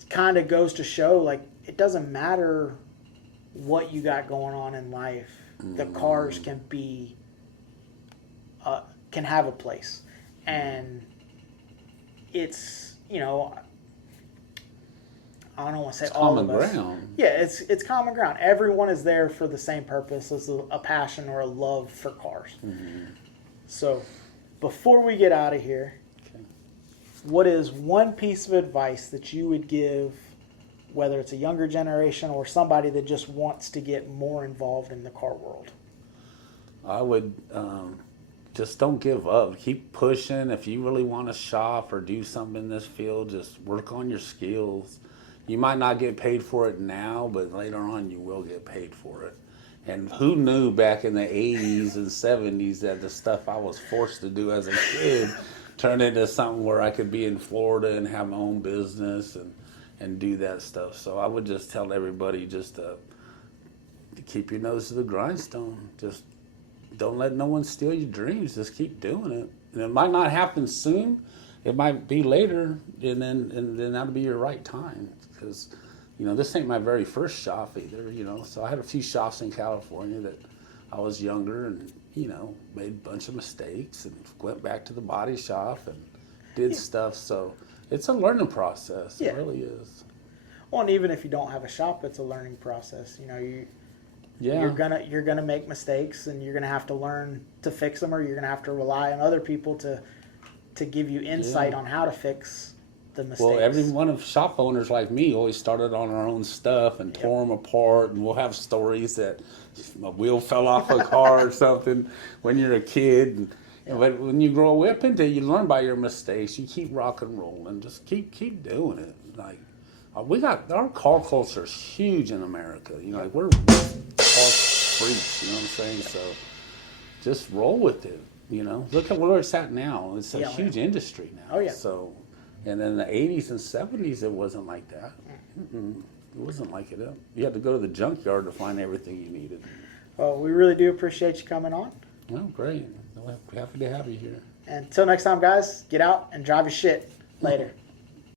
kind of goes to show, like, it doesn't matter what you got going on in life. The cars can be can have a place, and it's I don't want to say It's all common of us. ground. Yeah, it's common ground. Everyone is there for the same purpose, as a passion or a love for cars. Mm-hmm. So, before we get out of here, Okay. what is one piece of advice that you would give, whether it's a younger generation or somebody that just wants to get more involved in the car world? I would just don't give up. Keep pushing. If you really want to shop or do something in this field, just work on your skills. You might not get paid for it now, but later on you will get paid for it. And who knew back in the 80s and 70s that the stuff I was forced to do as a kid turned into something where I could be in Florida and have my own business and do that stuff. So I would just tell everybody just to keep your nose to the grindstone. Just don't let no one steal your dreams. Just keep doing it. And it might not happen soon. It might be later, and then that'll be your right time. Because, this ain't my very first shop either, So I had a few shops in California that I was younger and, made a bunch of mistakes and went back to the body shop and did stuff. So it's a learning process. Yeah. It really is. Well, and even if you don't have a shop, it's a learning process. Yeah. You're gonna make mistakes, and you're gonna have to learn to fix them, or you're gonna have to rely on other people to give you insight on how to fix the mistakes. Well, every one of shop owners like me always started on our own stuff and tore them apart, and we'll have stories that a wheel fell off a car or something when you're a kid. But when you grow up into it, you learn by your mistakes. You keep rock and rolling. Just keep doing it. Like, our car culture is huge in America. Like, we're car freaks. You know what I'm saying? So just roll with it. Look at where it's at now. It's a huge industry now. Oh, yeah. So, and in the 80s and 70s, it wasn't like that. It wasn't like it. You had to go to the junkyard to find everything you needed. Well, we really do appreciate you coming on. Well, great. Well, happy to have you here. And until next time, guys, get out and drive your shit. Later.